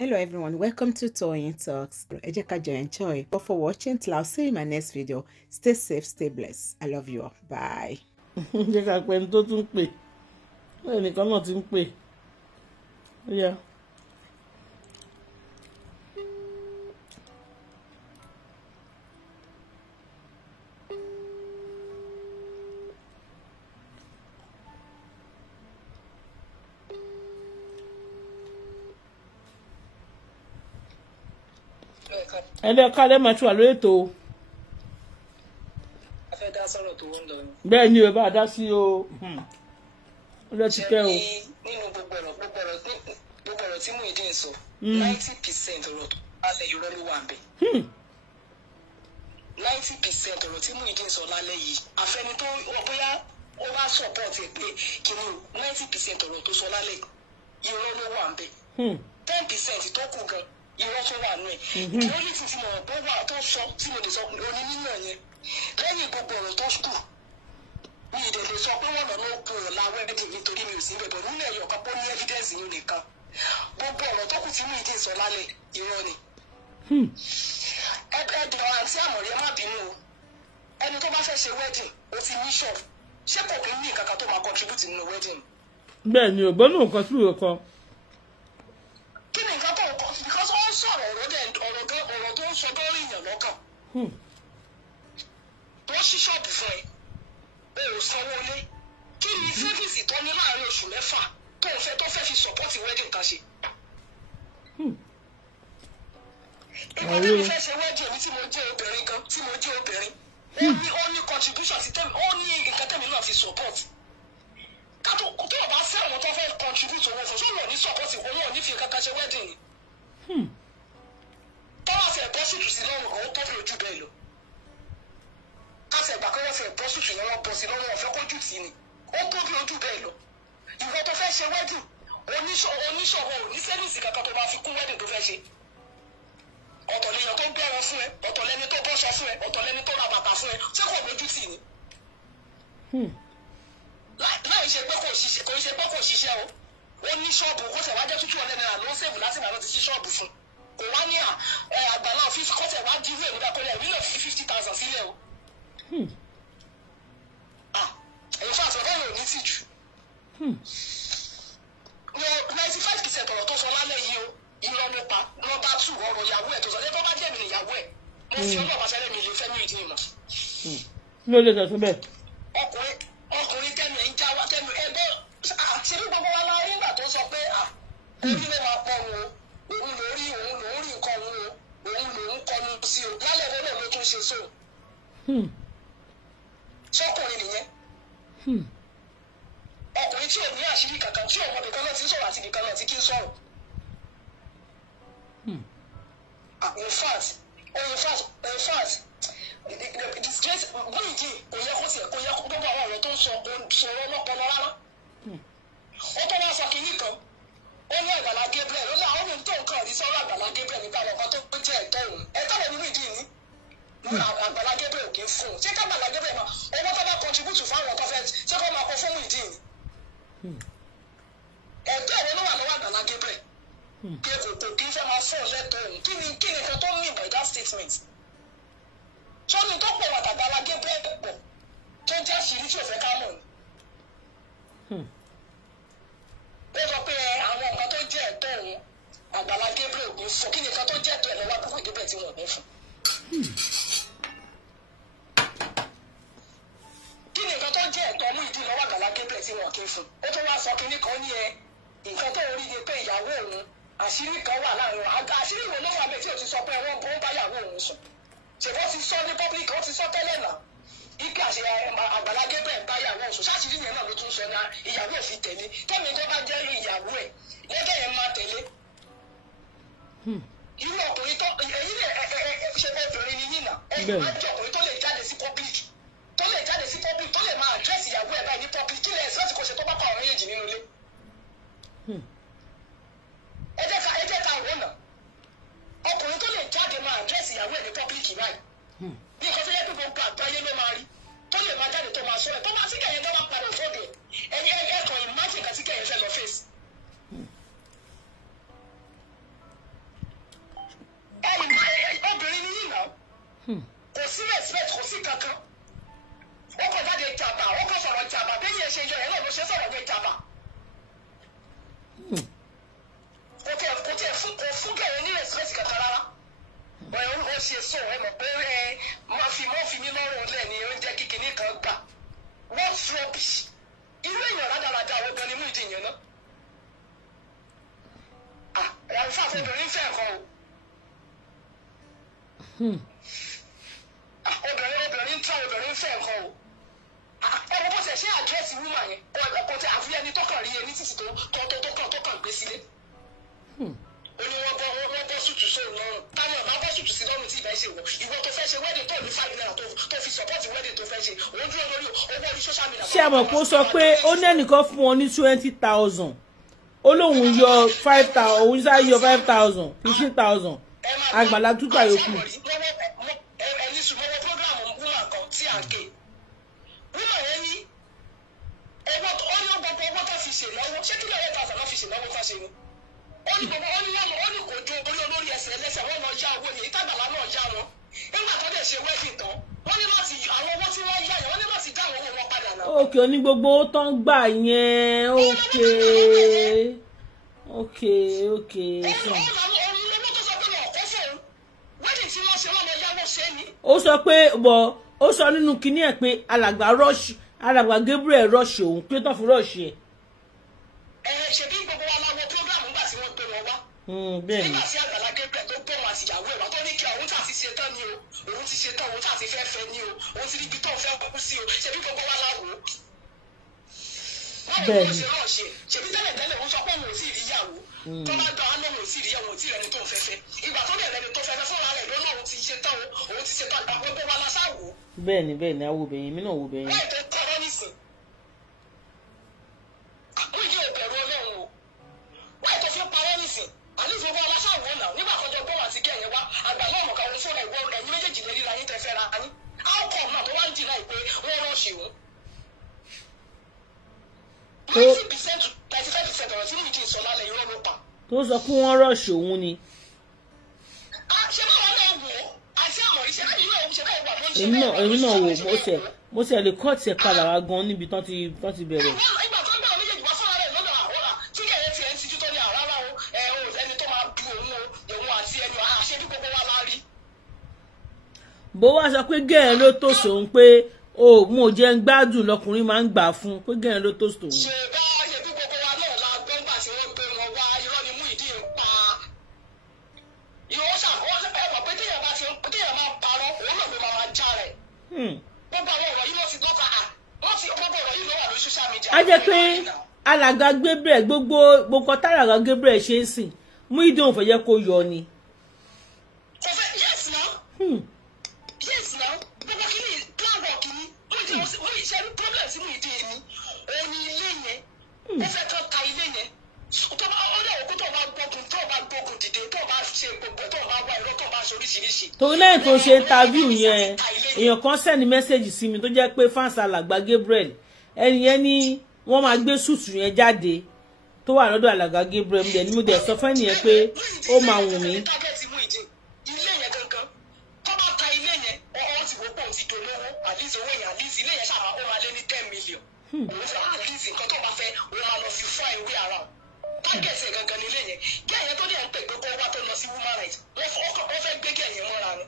Hello everyone, welcome to Toyeen Talks. Ẹ jẹ́ ká jọ enjoy. But for watching till I'll see you in my next video. Stay safe, stay blessed. I love you all. Bye. Jẹ́ ká pẹ́ ní tó tún pè. Ẹnìkan náà ti ń pè. Yeah. Ẹ̀dẹ̀ ká lẹ́ máa tún wà lórí ètò. A fẹ́ dá sọ̀rọ̀ tó ń lọ. Bẹ́ẹ̀ ni o bá dá sí o. Ó lọ ti kẹ́ o. Nínú gbogbo ọ̀rọ̀ tí Muyideen sọ, 90% ọ̀rọ̀ tó lálẹ́ irọ́ ló wà ń bẹ̀. 90% ọ̀rọ̀ tí Muyideen sọ lálẹ́ yìí, àfẹni tó bóyá ó bá support ẹ̀ pé kìnnì 90% ọ̀rọ̀ tó sọ lálẹ́ irọ́ ló wà ń bẹ̀. 10% tó kù gan irọ́ tó wà nù ẹ̀. Ìwọ́lì tí mo rò pé wà tó sọ tí mo lè sọ oní nínú ẹ̀ yẹn lẹ́yìn gbogbo ọ̀rọ̀ tó kù mi ì lè sọ pé wọ́n lọ́nà òkú ọ̀la wẹ́ẹ̀dì nítorí mi ò sí bẹ̀bẹ̀ nílẹ̀ ẹ̀yọ̀ kan pé ó ní evidence yìí nìkan gbogbo ọ̀rọ̀ tó kù tí Muyideen sọ lálẹ́ irọ́ ni. ẹ̀dùn àǹtí Àmọ̀rí ẹ má bínú o ẹni tó bá fẹ́ ṣe wedding ó ti ní shop ṣé kò kí ní nǹkan kan tó máa contribute nínú wedding. Bẹ́ẹ̀ ni ògbọ́n náà kan sí ìwé kan. Kí ni nǹkan tó ń kọ́ because ó ń sọ̀rọ̀ ọ̀rọ̀ tó ń sọ tó ń rìnyàn lọ́kàn. Tó ṣí ṣọ́ọ̀bù fún ẹ o ò sanwó ilé kí ni sẹ́fíìsì tó ní láàrin oṣù mẹ́fà tó fẹ́ fi support wedding kan ṣe. Ìgbà tí mo fẹ́ ṣe wedding èmi tí mo jẹ́ obìnrin gan tí mo jẹ́ obìnrin ó ní contribution sí tẹ́mi ó ní nǹkan tẹ́mi náà fi support. Kátó tó o bá fẹ́ àwọn tó fẹ́ contribute owó fún sọ́wọ́n ní support owó ò ní fi nǹkan kan ṣe wedding ni. Tọ́wọ́ fẹ́ bọ́ sí ìtùsí lọ́rùn kan ó tó fi ojú bẹ́ẹ̀ lọ. Kásẹ̀ gbà kí wọ́n fẹ́ bọ́ sí ìtùsí lọ́wọ́ bọ́ sí lọ́wọ́ ọ̀fẹ́ kójú tì ní ó tó fi ojú bẹ́ẹ̀ lọ. Ìwọ tó fẹ́ ṣe wedding oníṣòwò ní sẹ́fíìsì kankan tó bá fi kún wedding tó fẹ́ ṣe. Ọ̀tọ̀ lèèyàn tó gbé ẹran fún ẹ ọ̀tọ̀ lẹni tó bọ́ṣọ fún ẹ ọ̀tọ̀ lẹni tó ra bàtà fún ẹ ṣé kò lójú tì ní. Láì ṣe pé kò ṣiṣẹ́ o ó ní ṣọ́ọ̀bù ó tẹ̀ wá jẹ́ tútù ọ̀lẹ́ náírà ló ń sèbù láti ìgbà ló ti ṣí ṣọ́ọ̀bù fún kò wá ní àgbàlá fífi kọ́tẹ̀ wá dírú ẹ̀ nígbà kọ́lẹ̀ ìwé náà fi 50,000 sílẹ̀ o. Èyí fún àtọ̀kọ́ yóò ní tìjú. 95% ọ̀rọ̀ tó sọ lálẹ́ yìí o irọ́ nípa nọ́mbà 2 ọ̀rọ̀ ìyàwó ẹ̀ tó sọ lẹ́tọ́ bá jẹ́ mi ìyàwó ẹ̀ mo fi ọlọ́ọ̀bá sẹ́lẹ̀ mi lè fẹ́ Muyideen mọ̀. Ló lè tẹ̀sán bẹ́ẹ̀. Ọkùnrin tẹ́nu ẹ̀ ń já wa tẹ́nu ẹgbẹ́ àṣírí gbogbo wa la rí nígbà tó sọ pé orí ló máa pọ̀ òun lórí nǹkan òun lòún kọnu sí o lálẹ́ ìwé náà ló tún ṣe sóò. Sọ́kùnrin nìyẹn. Ọkùnrin tí ò ní àṣírí kankan tí òun nìkan náà ti ń sọ̀rọ̀ àti nìkan náà ti kí ń sọ̀rọ̀. In fact the disgrace Muyideen kò yẹ kó gbogbo àwọn ọ̀rọ̀ tó ń sọ̀rọ̀ ọlọ́pọlọ rárá. Ó tó wá sọ kínní kan ó ní Àgbàlá Gabriel ó ní àwọn ohun tó nǹkan rí sọ́rọ̀ Àgbàlá Gabriel nípa àwọn kan tó jẹ́ ẹ̀tọ́ òun ẹ̀tọ́ rẹ̀ ní Muyideen ní Àgbàlá Gabriel kì í fún un ṣé kágbàlá Gabriel máa owó tó bá contribute fáwọn tó fẹ́ ṣé kó máa kó fún Muyideen ẹ̀tọ́ ẹ̀rọ ló wà lọ́wọ́ Àgbàlá Gabriel kí kò kí ń fẹ́ máa fún un lẹ́tọ̀ọ́ òun kí ni nǹkan tó mean by that statement sọ́ni tó pọ̀ wà Àgbàlá Gabriel pọ̀ tó jẹ́ àṣírí tí ò fẹ́ ká mọ̀ ni. Ó sọ pé àwọn nǹkan tó jẹ́ ẹ̀tọ́ òun Àgbàlá Gabriel kò fún kí nǹkan tó jẹ́ ẹ̀tọ́ ẹ̀ lọ́wọ́ àkókò Gabriel tí wọ́n ní fún. Kí nǹkan tó jẹ́ ẹ̀tọ́ Muyideen lọ́wọ́ Àgbàlá Gabriel tí wọ́n kì í fún. Ó tún wá sọ kínní kan ní nǹkan tó rí ni pé ìyàwó òun àṣírí kan wà láàrin àṣírí ìwé ló wà bẹ́ẹ̀ tí ò ti sọ pé wọ́n bó bá ìyàwó òun sùn. Ṣèbó ti sọ ní public ó ti sọ tẹ́lẹ̀ náà. Ike àṣẹ Àgbàlá Gabriel bá ìyàwó òun sùn ṣáàṣírí yẹn náà ló tún sọ ní ìyàwó ẹ̀ fi tẹ̀lé kẹ́mi tó bá jẹ́ ìyàwó ẹ̀ lẹ́gẹ̀ yẹn máa tẹ̀lé. Irú ọkùnrin tó èyí lè ṣe bọ́ obìnrin ni yìí nà ẹ̀yìn máa jẹ́ ọkùnrin tó lè jáde sí public tó lè máa address ìyàwó ẹ̀ báyìí ní public kí lè ẹ̀sẹ̀ kò ṣe tó bá pa àwọn méjèèjì nínú ilé. Ẹ jẹ́ ká wọ́n nà ọkùnrin tó lè jáde máa address ìyàwó ẹ̀ ní public báyìí ní nǹkan tó yẹ kí gbogbo àgbáyé ló máa rí tó lè máa jáde tó máa sọ ẹ̀ tó máa sí kẹ̀yẹ́ tó máa padà sọ́dọ̀ ẹ̀yìn ẹ̀kọ́ imagine kan sí kẹ̀yẹ́ fẹ́ lọ face. kò sí respect kò sí kankan ó kàn jáde jàmbá ó kàn sọ̀rọ̀ jàmbá bẹ́ẹ̀ yẹn ṣe yọ ẹ̀ náà ló ṣe sọ̀rọ̀ bẹ́ẹ̀ jàmbá kò tẹ̀ fún kẹ̀yìn ní respect kankan rárá ó ṣe sọ ẹ mọ̀ pé máa fi mí lọ́rùn lẹ̀ ní oúnjẹ kíkiní kan gbà what rubbish irú èèyàn rádaràda àwọn obìnrin mú ìdí yẹn náà ẹ̀rọ fún àfẹ́bìnrin fẹ́ ẹ̀kọ́ o obìnrin ń tọ́ obìnrin fẹ́ ẹ̀kọ́ o ẹ̀rọ bó ṣe ṣe àdírẹ́sì wúmà yẹn kò tẹ àfi ẹni tó kàn rí ẹni títì tó kàn gbé sílé ó ní wọ́n bọ́ sùtù sóòrùn lọ́rùn táwọn ọ̀bá bọ́ sùtù sí lọ́rùn tí ìbá ṣe wọ̀ ìwọ tó fẹ́ ṣe wedding tó ní $5 tó fi support wedding tó fẹ́ ṣe òun dúró lórí owó orí social media. ṣé àmọ̀ kó sọ pé ó ní ẹnìkan fún wọn ní 20,000 ó lóun yọ 5,000 òun sáré yọ 5,000 15,000 àgbàlá túgbà yòókù. ẹni sùn mọ́wọ́ programu woman kan tí à ń ké woman yẹn ní ọgbọ́n tó fi ṣèlọ́wọ́ ṣé kí lóye tàfà náà fi ṣèlọ́wọ́ fà ṣe ni ó ní gbogbo ó ní kò jó orí olórí ẹsẹ̀ ẹlẹ́sẹ̀ wọ́n lọ yá owó ni ìtàgbàlá náà yá wọn nígbà tó dẹ̀ ṣe wedding tán wọ́n ní láti àwọn owó tí wọ́n yá yẹn wọ́n ní láti dá àwọn owó wọn padà náà. òkè oní gbogbo ó tán gbà yẹn òkè. ó sọ pé ó sọ nínú kinní ẹ̀ pé alàgbà Gabriel rọ́ọ̀ṣì òun pé tó fi rọ́ọ̀ṣì ẹ̀. ṣèbí gbogbo wa máa wo program nígbà tí wọ́n gbé wọn wá. bẹ́ẹ̀ ni nígbà tí Àgbàlá Gabriel tó gbọ́ wọn àtìyàwó ẹ̀ wá tó ní kí òun tà ti ṣe tán ni o òun ti ṣe tán òun tà ti fẹ́ fẹ́ ni o òun ti ríbi tó ń fẹ́ kúkú sí o ṣèbí gbogbo wa láwo. bẹ́ẹ̀ ni ṣèbí tẹ́lẹ̀ òun sọ pé òun ò tí ì rí ìyàwó tó bá gbà á náà òun ò tí ì rí ìyàwó òun ò tí ì rẹni tó ń fẹ́ fẹ́ ìgbà tó dẹ̀ rẹni tó fẹ́ fẹ́ fúnra rẹ̀ lọ́nà òun ti ṣe tán òun ti ṣe tán àgbà gbogbo wa lásáwò. bẹ́ẹ̀ ni awo bẹ̀yìn mi náà wo bẹ̀yìn. láì tó kọ́ lọ́ nísìn àwọn ìjọ ìbẹ̀rù Ọlọ́run o láì tó fi parọ́ nísìn àní ìfowópamọ́ aláṣàwọ̀ náà nígbà kan jọ gbọ́wọ́ àti kẹ́yìn wá àgbà náà mọ̀ká wọn fúnra ìwọ ẹ̀yìn méjèèjì lè ríra yín tẹ́ fẹ́ ra yín outcome náà tó wá ń dìnnà ìpè wọ́n rọ́ọ̀ṣì wọn. 90% to 95% ọ̀rọ̀ tí mo ti sọ lálẹ́ irọ́ ló pa. tó sọ pé wọ́n rọ́ọ̀ṣì òun ni. ṣé báwọn náà wò ó àti àmọ̀ iṣẹ́ báyìí náà ṣe báyìí wà lóṣù. èmi náà wò mo ṣe lè kọ́ọ̀tì ẹ̀ padà wá gan níbi tán ti bẹ̀rẹ̀. ìgbà tó ń bá méjèèjì wá fúnra rẹ̀ lọ́dọ̀ àwòrán tí kẹ̀yẹ́ ti ẹ̀ ń tijú tó ní àrárá o ẹni tó máa du òun àti ẹni àṣẹ bí gbogbo wa máa rí. bó wá sọ pé gẹ́ẹ̀ ló tó sòun pé mo jẹ́ ń gbádùn lọkùnrin máa ń gbà fún pé gẹ́ẹ̀ ló tó sòun. ṣe bá ṣe bí gbogbo wa náà la gbọ́ngbà tí wọ́n gbé wọn wá irọ́ ni Muyideen ń pa ìwọ ṣàkóso ẹ̀mọ̀ pé téèyàn máa parọ́ òun náà ló máa já rẹ̀. gbogbo àwọn ọ̀rọ̀ yìí ló ti lọ́ka gbogbo ọ̀rọ̀ yìí ló wà lórí social media. a jẹ́ pé alàgbà Gabriel gbogbo tálàgbà Gabriel ṣe ń sìn Muyideen ò fẹ́ jẹ́ kó yọ ni. kò fẹ́ yes now. yes now gbogbo kìíní plan work ni wọ́n ìṣe problem sí Muyideen ni òun ni ilé yẹn ó fẹ́ kán ta ilé yẹn tó bá ọ̀dọ̀ òkú tó bá gbógun dìde tó bá ṣe gbogbo tó bá wá irọ́ tó bá ṣe oríṣiríṣi. torí lẹ́yìn tó ṣe interview yẹn èèyàn kan send message sí mi tó jẹ́ pé fans alàgbà Gabriel ẹni yẹn ní wọ́n máa gbé sùtù yẹn jáde tó wà lọ́dọ̀ alàgbà Gabriel mi dẹ̀ ni mo dẹ̀ sọ fún ẹnìyẹn pé ó máa wù mí. ilé yẹn gangan tó bá ta ilé yẹn ọ̀hún ti wọ́pọ̀ ti dolówó àlísì owó yẹn àlísì ilé yẹn ṣàmà ó máa lé ní 10 million. òun fẹ́ àlísì nǹkan tó bá fẹ́ òun máa lọ fi fún ìwé ara o tágẹ̀sì gangan nílé yẹn kí ẹ̀yẹn tó dẹ̀ ń pè pé kó wá tó lọ sí woman right wọ́n fẹ́ gbé kẹ̀yìn mọ́ra ni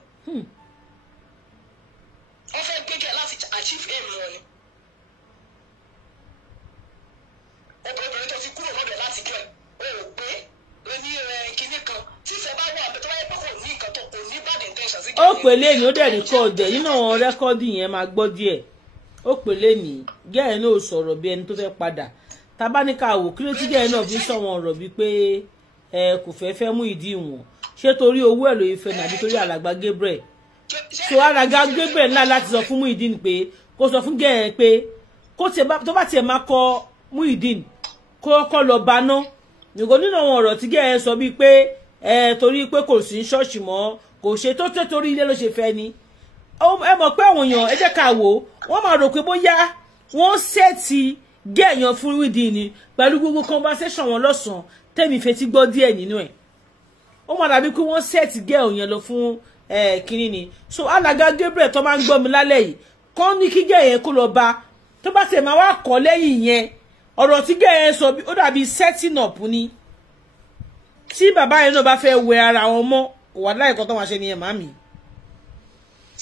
wọ́n fẹ́ gbé kẹ̀ láti achieve aim wọn ni. obìnrin tó ti kúrò lọ́dọ̀ láti jọ ẹ̀ o ò gbé ní kinní kan tí ìfẹ́ bá wà tó wáyé pé kò ní nǹkan tó kò ní bad intentions. ó pè léyìn ó dẹ̀ rìkọ́ọ̀dù ẹ̀ nínú àwọn rẹ́kọ́ọ̀dù yẹn máa gbọ́ díẹ̀ ó pè léyìn gẹ́ẹ̀ náà sọ̀rọ̀ bí ẹni tó fẹ́ padà tabaníkà wò kí ló ti gẹ́ẹ̀ náà fi sọ̀wọ́n ọ̀rọ̀ bíi pé kò fẹ́ Muyideen wọn ṣé torí owó ẹ̀ ló yẹ fẹ́ nàbí torí alàgbà Gabriel so alàgbà Gabriel náà láti sọ fún Muyideen pé kó sọ fún gẹ́ẹ̀ pé tó bá tiẹ̀ máa kọ Muyideen kó lọ baná nìkan nínú àwọn ọ̀rọ̀ tí gẹ́ẹ̀ sọ bíi pé torí pé kò sí ṣọ́ọ̀ṣì mọ́ kò ṣe tó torí ilé ló ṣe fẹ́ ni ẹ mọ̀ pé àwọn èèyàn ẹ jẹ́ ká wò wọ́n máa rò pé bóyá wọ́n sẹ́ẹ̀tì gẹ́ẹ̀yàn fún Muyideen ni pẹ̀lú gbogbo conversation wọn lọ́sàn-án tẹ́mi fetí gbọ́ díẹ̀ nínú ẹ̀ ó máa dàbí pé wọ́n sẹ́ẹ̀tì gẹ́ẹ̀ yẹn lọ fún kíní ni so Alàgbà Gabriel tó máa ń gbọ́ mi lálẹ́ yìí kọ́ ní kí gẹ̀ yẹn kó lọ bá tó bá tẹ̀ máa wá kọ́ lẹ́yìn yẹn ọ̀rọ̀ tí gẹ̀ yẹn sọ ó dàbí setting up ni tí bàbá yẹn náà bá fẹ́ wẹ ara wọn mọ́ wà láì kan tó máa ṣe nìyẹn màmí.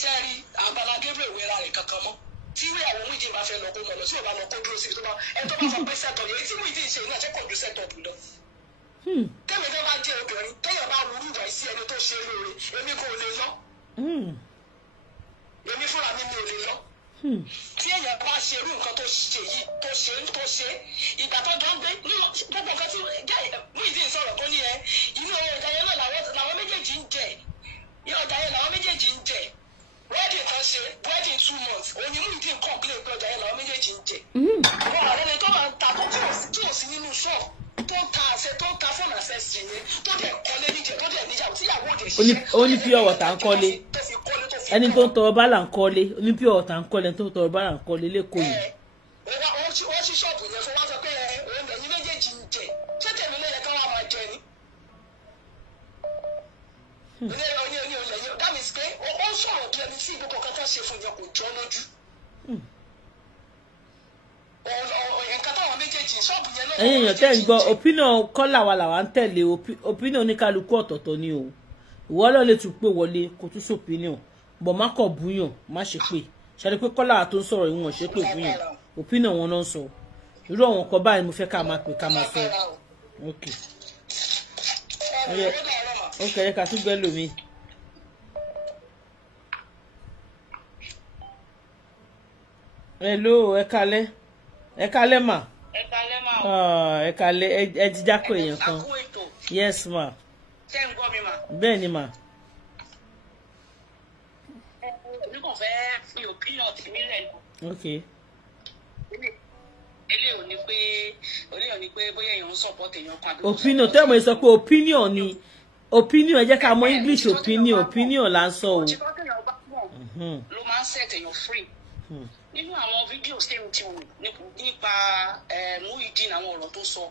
sẹ́ẹ̀rì Àgbàlá Gabriel wẹ̀ra rẹ̀ kankan mọ́ tí ìyàwó Muyideen bá fẹ́ lọ kó mọ̀ lọ sí ò bá lọ kó dúró síbi tó bá ẹni tó bá sọ pé set up yẹn tí Muyideen ṣe náà ṣe kò ju set up lọ. tẹ́mi fẹ́ bá jẹ́ obìnrin tẹ́yọ̀ bá wúrú ìwà sí ẹni tó ṣe lóore èmi kò lè lọ. èmi fúnra mi ò lè lọ. tí èèyàn bá ṣe irú nǹkan tó ṣe yìí tó ṣe ìgbà tó jọ ń gbé gbogbo nǹkan tí Muyideen sọ̀rọ̀ tó ní ẹ inú ọjà yẹn náà làwọn méjèèjì ń jẹ ọjà yẹn làwọn méjèèjì ń jẹ wedding kan ṣe wedding 2 months òní Muyideen complain pé ọjà yẹn làwọn méjèèjì ń jẹ. àwọn ọ̀rẹ́ mi tó máa ń ta tí ò sí nínú ṣọ́ọ̀ tó ń ta àṣẹ tó ń ta fún accessory yẹn tó dẹ̀ kọ́lé níjẹ̀ tó dẹ̀ níyàwó tíyàwó òde ṣiṣẹ́. ó ní pure water ń kọ́lé ẹni tó ń tọrọ bálà ń kọ́lé ó ní pure water ń kọ́lé ẹni tó ń tọrọ bálà ń kọ́lé lẹ́kọ̀ọ́ yìí. wọ́n ṣí ṣọ́ọ̀bù yẹn fún wa sọ pé òun lẹ́yìn méjèèjì ń jẹ ṣé tèmi ló yẹ káwọn máa jẹ ni. that means pé ó ń sọ̀rọ̀ bí ẹni tí ìgbókò kankan ṣe fún yẹn kò jọ lójú. ẹ̀yin èèyàn tẹ́ ń gbọ́ opinion kọ́là wa làwa ń tẹ̀lé opinion oníkálukú ọ̀tọ̀ọ̀tọ̀ ni o ìwọ lọ lè tún pé wọlé kó tún sí opinion bọ̀ má kọ̀ búyàn má ṣe pé ṣàlẹ́ pé kọ́là tó ń sọ̀rọ̀ ìwọ̀n ṣe pé búyàn opinion wọn náà ń sọ irú àwọn kan báyìí mo fẹ́ ká máa pè ká máa sọ ok ẹ ká tún gbẹ́ lómi. hello ẹ kálẹ́ mà. ẹ kálẹ́ ẹ ti jákò èèyàn kan. yes ma. ṣé ń gbọ́ mi mà. bẹ́ẹ̀ ni mà. mi kàn fẹ́ fi opinion tèmi rẹ̀ lọ. ok. eléyìí ò ní pé bóyá èèyàn ń support èèyàn kan. opinion tẹ́ mo sọ pé opinion ni opinion ẹ jẹ́ ká mọ̀ English opinion là ń sọ o. ló máa ń set èèyàn free. Nínú àwọn fídíò tèmi ti wò nípa Muyideen àwọn ọ̀rọ̀ tó sọ.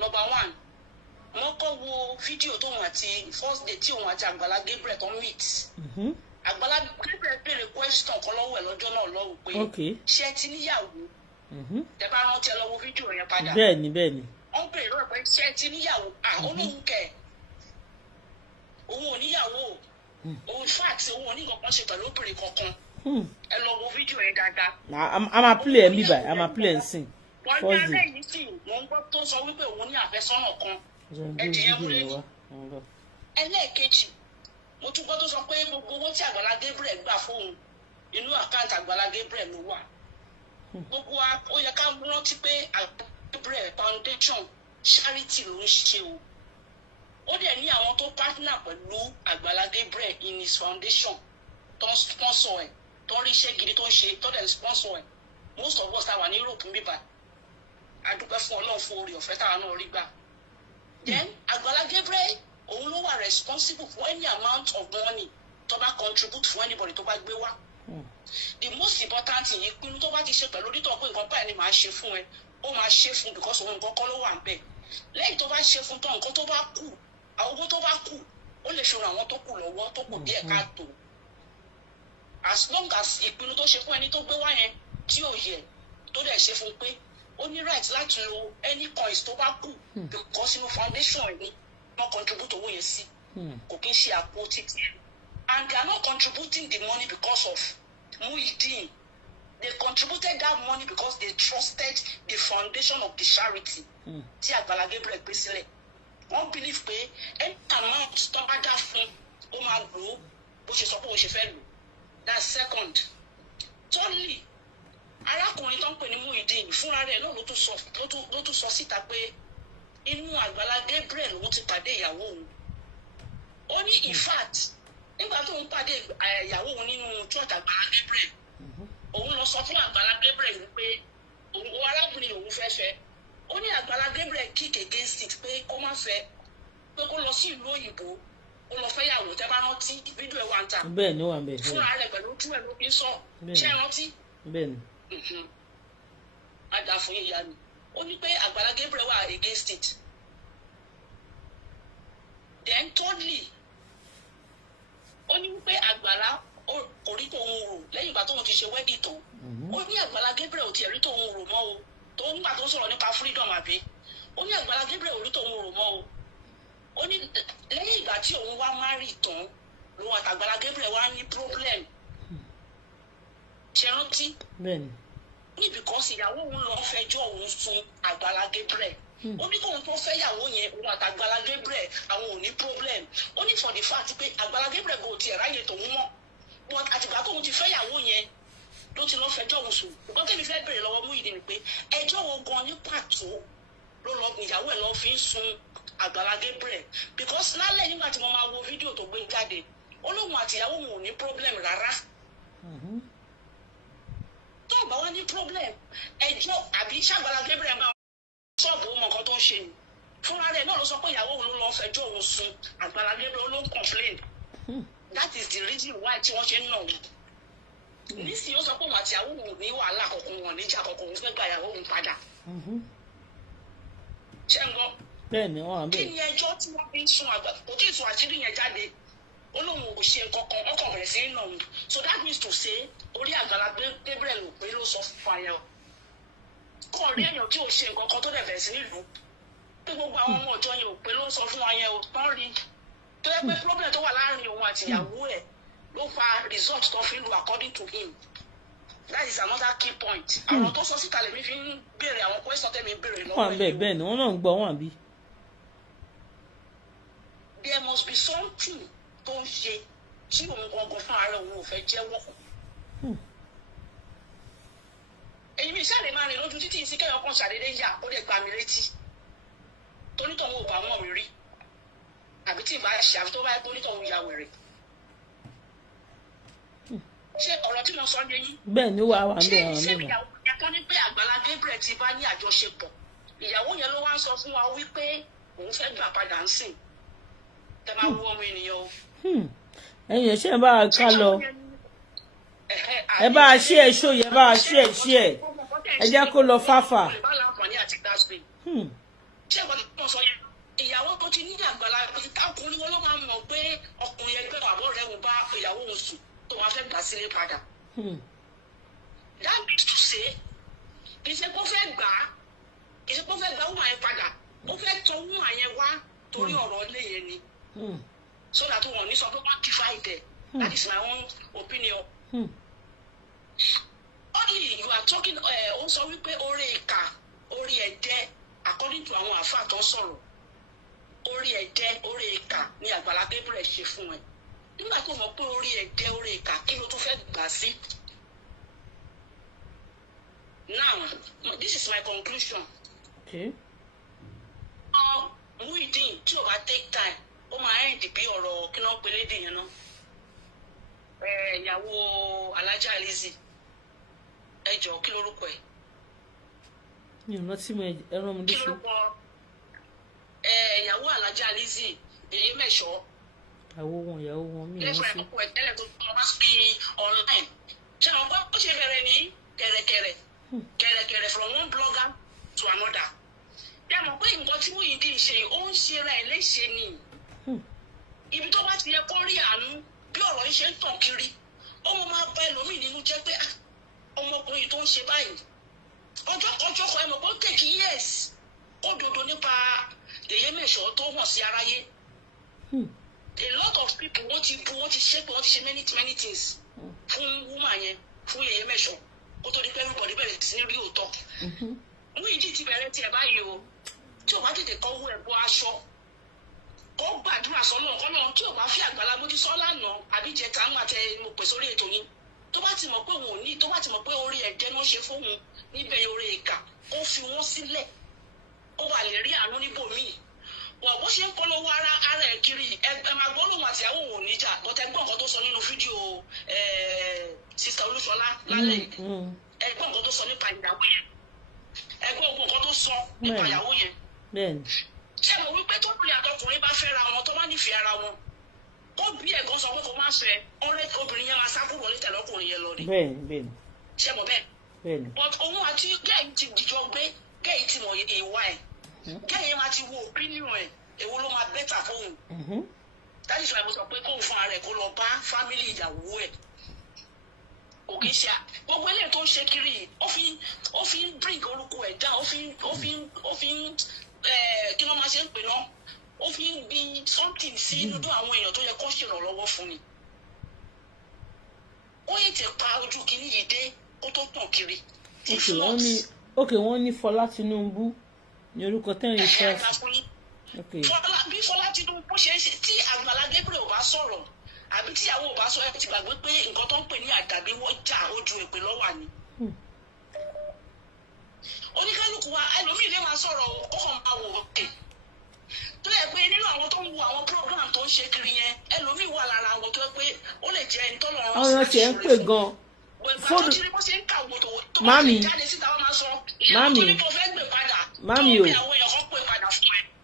Number 1 wọ́n kọ́ wo fídíò tóun àti first day tí òun àti Àgbàlá Gabriel tó meet. Àgbàlá Gabriel béèrè question kan lọ́wọ́ ẹ̀ lọ́jọ́ náà lọ́wọ́ pé ṣé ẹ ti níyàwó. Tẹ́ bá rántí ẹ lọ wo fídíò yẹn padà. bẹ́ẹ̀ni. wọ́n béèrè lọ́wọ́ pé ṣé ẹ ti níyàwó. olóhùn kẹ̀ òun ò níyàwó òun fact òun ò ní nǹkan kan ṣe pẹ̀lú obìnrin kankan. ẹ lọ wo fídíò yẹn dáadáa. I'm a play mi báyìí I'm a play nsìn. wọ́n ní alẹ́ yìí sì wọ́n gbọ́ tó sọ wípé òun ní àfẹ́sọ́nà kan ẹ̀dìyẹ búrẹ́dì. ẹlẹ́ẹ̀kejì mo tún gbọ́ tó sọ pé gbogbo owó tí Àgbàlá Gabriel gbà fóun inú àkáǹtì Àgbàlá Gabriel ló wà. gbogbo ó yẹ ká rántí pé Àgbàlá Gabriel Foundation charity ló ń ṣe o. ó dẹ̀ ní àwọn tó partner pẹ̀lú Àgbàlá Gabriel in his foundation tó ń sponsor ẹ̀ tó ń rí iṣẹ́ gidi tó ń ṣe tó dẹ̀ ń sponsor ẹ̀ most of us ta wà ní Europe ń bíbá adúpẹ́ fún Ọlọ́run fún oore ọ̀fẹ́ táwa náà rí gbà. Then Àgbàlá Gabriel òun ló wà responsible for any amount of money tó bá contribute for anybody tó bá gbé wá. The most important thing ìpinnu tó bá ti ṣe pẹ̀lú onítọ̀ pé nǹkan báyìí ni màá ṣe fún ẹ ó máa ṣe fún because òun nǹkan kọ́ ló wà ń bẹ̀. lẹ́yìn tó bá ṣe fún tán nǹkan tó bá kù àwọn owó tó bá kù ó lè ṣòro àwọn tó kù lọ́wọ́ tó kù díẹ̀ káàtó. As long as ìpinnu tó ṣe fún ẹni tó gbé wá yẹn tí ò yẹ tó dẹ̀ ṣe fún pé ó ní right láti lo any coins tó bá kù because inú foundation ẹ̀ ni wọ́n contribute owó yẹn sí kò kí ń ṣe àpò títí and they are not contributing the money because of Muyideen. They contributed that money because they trusted the foundation of the charity tí Àgbàlá Gabriel gbé sílẹ̀. Wọ́n believe pé any amount tó bá dá fún ó máa lò ó bó ṣe sọ pé ó ṣe fẹ́ lò. That's second. Thirdly, arákùnrin tó ń pè ní Muyideen fúnra rẹ̀ náà ló tún sọ síta pé inú Àgbàlá Gabriel ló ti pàdé ìyàwó òun. Ó ní in fact nígbà tó ń pàdé ìyàwó òun nínú church Àgbàlá Gabriel òun lọ sọ fún Àgbàlá Gabriel wípé òun arábìnrin òun fẹ́ fẹ́. Ó ní Àgbàlá Gabriel kick against it pé kó má fẹ́ pé kó lọ sí ìlú òyìnbó ó lọ fẹ́ yàwó tẹ́ bá rántí fídíò ẹ̀ wà ń ta. bẹ́ẹ̀ ni wà ń bẹ̀. fúnra rẹ̀ pẹ̀lú ojú ẹ̀ ló fi sọ ṣé ẹ rántí. bẹ́ẹ̀ ni. Ada fún yíya mi ó ní pé Àgbàlá Gabriel wà against it. Then thirdly ó ní pé Àgbàlá kò rí tòun rò lẹ́yìn ìgbà tóun ti ṣe wedding tán ó ní Àgbàlá Gabriel ò tiẹ̀ rí tòun rò mọ́ o tó ń gbà tó sọ̀rọ̀ nípa freedom àbí ó ní Àgbàlá Gabriel ò rí tòun rò mọ́ o ó ní lẹ́yìn ìgbà tí òun wá marry tán òun àtàgbàlá Gabriel wá ní problem ṣe rántí ní because ìyàwó òun lọ fẹjọ́ òun sùn Àgbàlá Gabriel ó ní kóun tó fẹ́ yàwó yẹn òun àtàgbàlá Gabriel àwọn ò ní problem ó ní for the fact pé Àgbàlá Gabriel kò tiẹ̀ ráyè tòun mọ́ but àtìgbà tóun ti fẹ́ yàwó yẹn ló ti lọ fẹjọ́ òun sùn nǹkan tẹ́mi fẹ́ bèrè lọ́wọ́ Muyideen ni pé ẹjọ́ wo gan ní pàtó ló lọ ìyàwó ẹ̀ lọ fi ń sun Àgbàlá Gabriel because lálẹ́ nígbà tí mo máa wo fídíò tó gbé jáde olóhùn àtìyàwó wọn ò ní problem rárá tó bá wá ní problem ẹjọ́ àbí ṣàgbàlá Gabriel máa ṣọ́ọ̀bù ọmọ nǹkan tó ń ṣe fúnra rẹ̀ náà ló sọ pé ìyàwó òun ló lọ fẹjọ́ òun sun Àgbàlá Gabriel ló ń complain that is the reason why tí wọ́n ṣe ń nà wọ́n nísìnyí ó sọ pé òun àtìyàwó òun ò ní wàhálà kankan wọn níjà kankan òun fẹ́ gba ìyàwó òun padà ṣé ń gbọ́ bẹ́ẹ̀ni wọn àbẹ kí ni ẹjọ́ tí wọ́n fi ń sun Àgbàlá kò tí ì sun àṣírí yẹn jáde ó lóun ò ṣe nǹkan kan ọkàn bẹ̀rẹ̀ sí í nà òun so that means to say orí Àgbàlá Gabriel ò pé ló sọ fún ayẹ o kò rí èèyàn tí ò ṣe nǹkan kan tó dẹ̀ bẹ̀rẹ̀ sí nílùú pé gbogbo àwọn ọmọ ọjọ́ yẹn ò pé ló sọ fún ayẹ o tán rí tó yẹ pé problem tó wà láàrin òun àti ìyàwó ẹ̀ ló fa result tó fi lù according to him that is another key point àwọn tó sọ síta lèmi fi ń béèrè àwọn question tẹ́mi béèrè lọ́wọ́ wọn bẹ́ẹ̀ bẹ́ẹ̀ ni wọ́n náà ń gbọ́ wọn àbí. there must be something tó ń ṣe tí òun gangan fún ara òun ò fẹ́ jẹ́wọ́. èyí mi ṣáà lè máa rìn lójú títí ìsìnkẹ́yọ̀ kan ṣàdédé yà ó lè gbà mí létí tonítọ̀hún ò bá wọn mi rí àbí tí ì bá ṣe àbí tó bá yẹ tonítọ̀hún ya wèrè. ṣé ọ̀rọ̀ tí mo sọ ní eyín. bẹ́ẹ̀ ni wàá wà ń bẹ̀ ṣé ìṣe ìyàwó yẹn tó ní pé Àgbàlá Gabriel ti bá ní àjọṣepọ̀ ìyàwó yẹn ló wá ń sọ fún wa wípé òun fẹ́ gbà padà ń sìn tẹ máa wú ọmọ ènìyàn o. ẹ̀yin ẹ ṣe bá a ká lọ ẹ bá a ṣe èso yẹ bá a ṣe èṣe ẹ jẹ́ kó lọ fáfà. ṣé ìwádìí tó ń sọ yẹn ìyàwó tó ti ní Àgbàlá ọkùnrin wọn ló máa mọ̀ pé ọkùnrin ẹgbẹ́ àbọ̀ rẹ̀ wò bá ìyàwó òun sùn tó wàá fẹ́ gbà sílé padà. that means to say kì í ṣe kó fẹ́ gbà á kì í ṣe kó fẹ́ gbà wúmà yẹn padà ó fẹ́ tọ wúmà yẹn wá torí ọ̀rọ̀ ilé yẹn ni so that wọn ní sọ pé wọ́n divide that is my own opinion. only you are talking ó sọ wípé orí ìka orí ẹ̀dẹ́ according to àwọn àfáà tó ń sọ̀rọ̀ orí ẹ̀dẹ́ orí ìka ni Àgbàlá Gabriel ṣe fún ẹ nígbà tó mọ̀ pé orí ẹ̀dẹ́ orí ìka kí ló tún fẹ́ gbà sí. now this is my conclusion. Okay. Muyideen tí o bá take time ó máa end bí ọ̀rọ̀ kí náà pé lédè yẹn náà ìyàwó Alájà Lizzy ẹ jọ̀ọ́ kí lórúkọ ẹ̀. mi ò rántí mo ẹran mi kí léṣe. lórúkọ ìyàwó Alájà Lizzy Yèyé Mẹ́ṣọ́. ìyàwó wọn mi ò rántí. lẹ́fọ̀ọ́ ẹ̀kọ́ ẹ̀ tẹ́lẹ̀ tó tọ́ bá fi online ṣé àwọn bá ó ṣe bẹ̀rẹ̀ ní kẹ̀rẹ̀kẹ̀rẹ̀ from one blogger to another. ẹ mọ̀ pé nǹkan tí Muyideen ṣe ó ń ṣe ra ẹ̀ léṣe ni ibi tó bá ti yẹ kó rí àánú bí ọ̀rọ̀ yìí ṣe ń tàn kiri ó máa bá ẹlòmíì nínú jẹ́ pé ọmọkùnrin tó ń ṣe báyìí ọjọ́ kan ẹ mọ̀ pé ó take years kó dodo nípa Yèyé Mẹ́ṣọ́ tó hàn sí aráyé a lot of people wọ́n ti ṣépè wọ́n ti ṣe many things fún woman yẹn fún Yèyé Mẹ́ṣọ́ kó tó di pé everybody bẹ̀rẹ̀ sí ní rí òótọ́ Muyideen ti bẹ̀rẹ̀ tiẹ̀ báyìí o tí o bá tètè kọ́ wọ ẹ̀bọ aṣọ kó gbàdúrà sọ́nà kọ́nà tí o bá fi Àgbàlá mo ti sọ lánàá àbí jẹta àwọn àtẹ mo pè sórí ètò yín tó bá ti mọ̀ pé òun ò ní tó bá ti mọ̀ pé orí ẹ̀jẹ̀ náà ṣe fóun níbẹ̀ orí ìkà kó fi wọ́n sílẹ̀ kó wà lè rí àánú níbòmíì wọ́n bó ṣe ń polówó ara ẹ̀ kiri ẹ máa gbọ́ lóun àti àwọn òun níjà bọ́tẹ́ gbọ́ nǹkan tó sọ nínú fídíò Sister Olúṣọlá lálẹ́ ẹ gbọ́ nǹkan tó sọ nípa ìyàwó yẹn ẹ gbọ́ nǹkan tó sọ nípa ìyàwó yẹn ṣé mo wípé tó bí àtọkùnrin bá fẹ́ ra wọn tó bá nífẹ̀ẹ́ ara wọn ó bí ẹ̀gbọ́n sọ pé kó má fẹ́ ọ̀rẹ́ obìnrin yẹn máa sá kúrò ní tẹ̀lé ọkùnrin yẹn lọ ni. bẹ́ẹ̀ni. ṣé mo bẹ́ẹ̀. but òun àti gẹ́ẹ̀ ti dìjọ gbé gẹ́ẹ̀ ti mọ̀ ìwà ẹ̀ gẹ́ẹ̀ yẹn máa ti wo opinion ẹ̀ èwo ló máa bẹ́tà fóun dájú ìṣòro àìmọ̀ sọ pé kóun fún ara ẹ̀ kó lọ bá fámìlì ìyàwó ẹ̀ kò kí ṣe gbogbo eléyìí tó ń ṣe kiri ó fi ń bring orúkọ ẹ̀ down ó fi ń kí wọ́n máa ṣe ń pè náà ó fi ń gbin something sí inú àwọn èèyàn tó yẹ kó ṣèrànlọ́wọ́ fún ni ó yẹ ti pa ojú kìíní yìí dé kó tó tàn kiri. wọ́n ní Fọlá Tinubu ní orúkọ tẹ́yìn fẹ́. bí Fọlá Tinubu ṣe ń ṣe tí Àgbàlá Gabriel ò bá sọ̀rọ̀ àbí tíyàwó ò bá sọ ẹ ti gbàgbé pé nǹkan tó ń pè ní àdàbí wọ́n jà ojú èpè lọ́wọ́ ni. oníkálukú wa ẹlòmíì lè máa sọ̀rọ̀ ó kàn máa wò ó kè tó yẹ pé nínú àwọn tó ń wo àwọn program tó ń ṣe kiri yẹn ẹlòmíì wà lára àwọn tó yẹ pé ó lè jẹ́ ẹni tọ́lọ̀ ọ̀rọ̀ tiẹ̀ ń pè gan-an.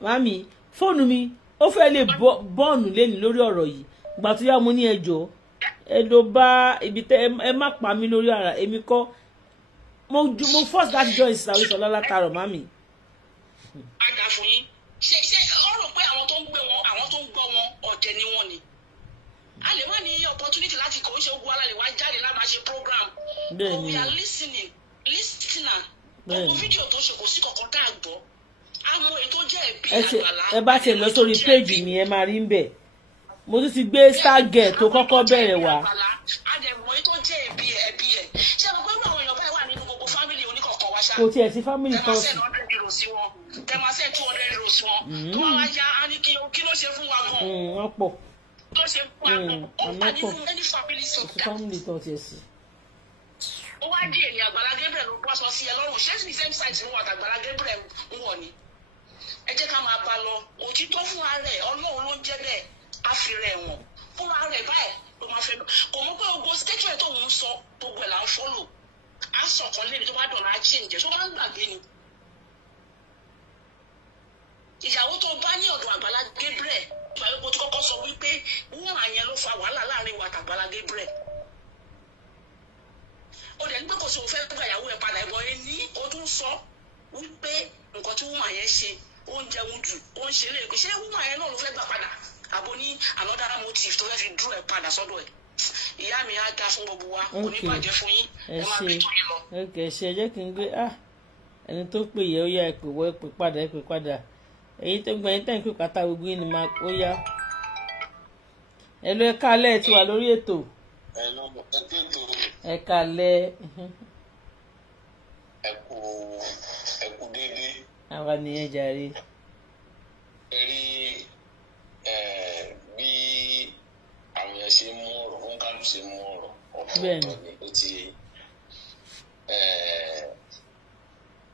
Mami fóònù mi ó fẹ́ lè bọ́ọ̀nù lẹ́nu lórí ọ̀rọ̀ yìí gbà tó yá mo ní ẹjọ́ ẹ ló bá ibi tẹ ẹ má pa mí lórí ara èmi kọ́ mo first láti join ìsàwé sọ lálátàrọ̀ mami. àgbà fún yín ṣe ọ rò pé àwọn tó ń gbé wọn àwọn tó ń gbọ́ wọn ọ̀dẹ̀ ni wọ́n ni a lè má ní opportunity láti kò ń ṣe ogun alálẹ̀ wá jáde láti máa ṣe program but we are listener gbogbo fídíò tó ṣe kò sí kankan tá a gbọ́ àwọn èyí tó jẹ́ ẹ̀bí Àgbàlá. ẹ bá tiẹ̀ lọ sórí péjì mi ẹ máa rí ń bẹ̀ mo tún ti gbé stargate tó kọ́kọ́ bẹ̀rẹ̀ wá. àdẹ̀mọ̀ èyí tó jẹ́ ẹ̀bí ẹ̀ ṣé àwọn gbogbo àwọn èèyàn báyìí wà nínú gbogbo fámìlì oníkọ̀ọ̀kan wá ṣá. kò tiẹ̀ sí fámìlì kan sí. tẹ̀másẹ̀ 200 euros sí wọn tó wá yá á ní kí ló ṣe fún wa gan. wọ́n pọ̀. tó ṣe fún wa gan ó wà nínú many families of that. fámìlì kan tiẹ̀ sí. ó wá di èyí Àgbàlá Gabriel ló bọ́ sọ sí ẹ lọ́rùn ṣé ní same site ló wà Àgbàlá Gabriel ń wọ̀ ni. ẹ jẹ́ ká máa bá lọ òtítọ́ fún ara ẹ̀ Ọlọ́run ló ń jẹ́ bẹ́ẹ̀ á fi rẹ̀ wọ̀n fún ara ẹ̀ báyìí ló máa fẹ́ kò mọ̀ pé gbogbo statue tó ń sọ gbogbo ẹ̀ là ń fọ́lò á sọ̀kan lẹ́ni tó bá dọ̀la á change tó bá ń gbàgbé ni. ìyàwó tó bá ní ọ̀dọ̀ Àgbàlá Gabriel ìgbà yóò tó kọ́kọ́ sọ wípé wúmà yẹn ló fa wàhálà láàrin wa àtàgbàlá Gabriel. ó dẹ̀ ní pé kò sí òun fẹ́ gba ìyàwó ẹ̀ padà ìbọn yẹn ní ọdún sọ wípé nǹkan tí wúmà yẹn ṣe ó ń jẹun jù ó ń ṣeré èkó ṣé wúmà yẹn náà ló fẹ́ gbà padà àbò ní another motive tó fẹ́ fi dúró ẹ̀ padà sọ́dọ̀ ẹ̀. ìyá mi á dá fún gbogbo wa kò ní bàjẹ́ fún yín ẹ máa bí tó yín lọ. ṣe ẹ jẹ́ kí n gbé ẹni tó pè yẹ ó yá ẹ pè wọ́ ẹ pè padà èyí tó gbọ́ ẹni tẹ́ ń pè pátá gbogbo yín ni máa ó yá. ẹ lọ ẹ kálẹ̀ ẹ ti wà lórí ètò. ẹ kálẹ̀. ẹ kú déédéé. àwa nìyẹn jàre. ẹ rí bí àwọn yẹn ṣe mú ọ̀rọ̀ wọn kálù ṣe mú ọ̀rọ̀ ọ̀tọ̀ọ̀tọ̀ ni ó ti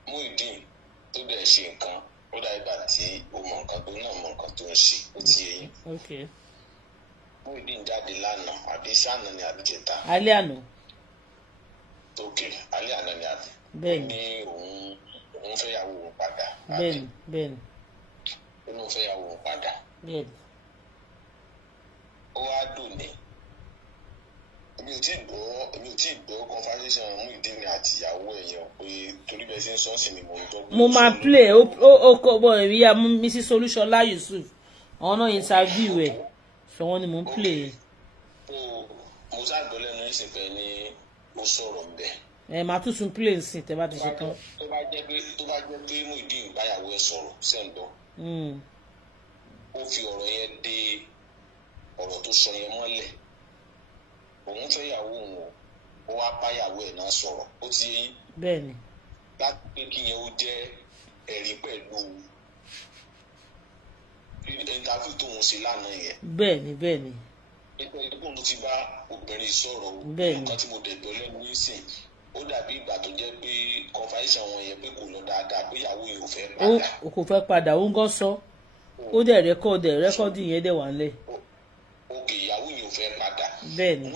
Muyideen tó bẹ̀ ṣe nǹkan ó dà ìgbà tí ó mọ nǹkan tó náà mọ nǹkan tó ń ṣe ó ti yé yín. Muyideen jáde lánàá àbí sànà ni àbí jẹta. alẹ́ àná. alẹ́ àná ni àbí. bẹ́ẹ̀ni. ní òun fẹ́ yàwó òun padà. bẹ́ẹ̀ni. òun fẹ́ yàwó òun padà. bẹ́ẹ̀ni. ó wá dùn ní. èmi ò tí ì gbọ́ conversation Muyideen àti ìyàwó ẹ̀yàn pé torí bẹ́ẹ̀ ṣe ń sọ́ọ̀sì ni mo ń gbọ́. mo máa play ó kọ́ bọ̀ ìyá Mrs. Olúṣọlá Yusuf àwọn náà interview ẹ̀ sọ wọ́n ni mo ń play. mo ṣàgbọ́ lẹ́nu ìsìnkẹ́ ní ó sọ̀rọ̀ bẹ́ẹ̀. màá tún play nsìn tẹ́ bá ti ṣe tán. tó bá jẹ́ pé Muyideen báyàwó ẹ̀ sọ̀rọ̀ sẹ́ńdọ̀. ó fi ọ̀rọ̀ yẹn dé ọ̀rọ̀ tó sọ yẹn mọ́lẹ̀ òun fẹ́ yàwó òun ó wá báyàwó ẹ̀ náà sọ̀rọ̀ ó ti yé. bẹ́ẹ̀ni. láti pé kí yẹn ó jẹ́ ẹ̀rí pẹ̀lú ìntàfíù tóun ṣe lánàá yẹn. bẹ́ẹ̀ni. nítorí pé òun ti bá obìnrin sọ̀rọ̀ nǹkan tí mo dẹ̀gbọ́ lẹ́nu nísìn ó dàbí ìgbà tó jẹ́ pé conversation wọn yẹn pé kò lọ dáadáa pé ìyàwó yìí ò fẹ́ padà. ó kò fẹ́ padà ó ń gán sọ ó dẹ̀ rẹ́kọ́ọ̀dì yẹn dẹ̀ wà nílẹ̀. òkè ìyàwó yìí ò fẹ́ padà. bẹ́ẹ̀ni.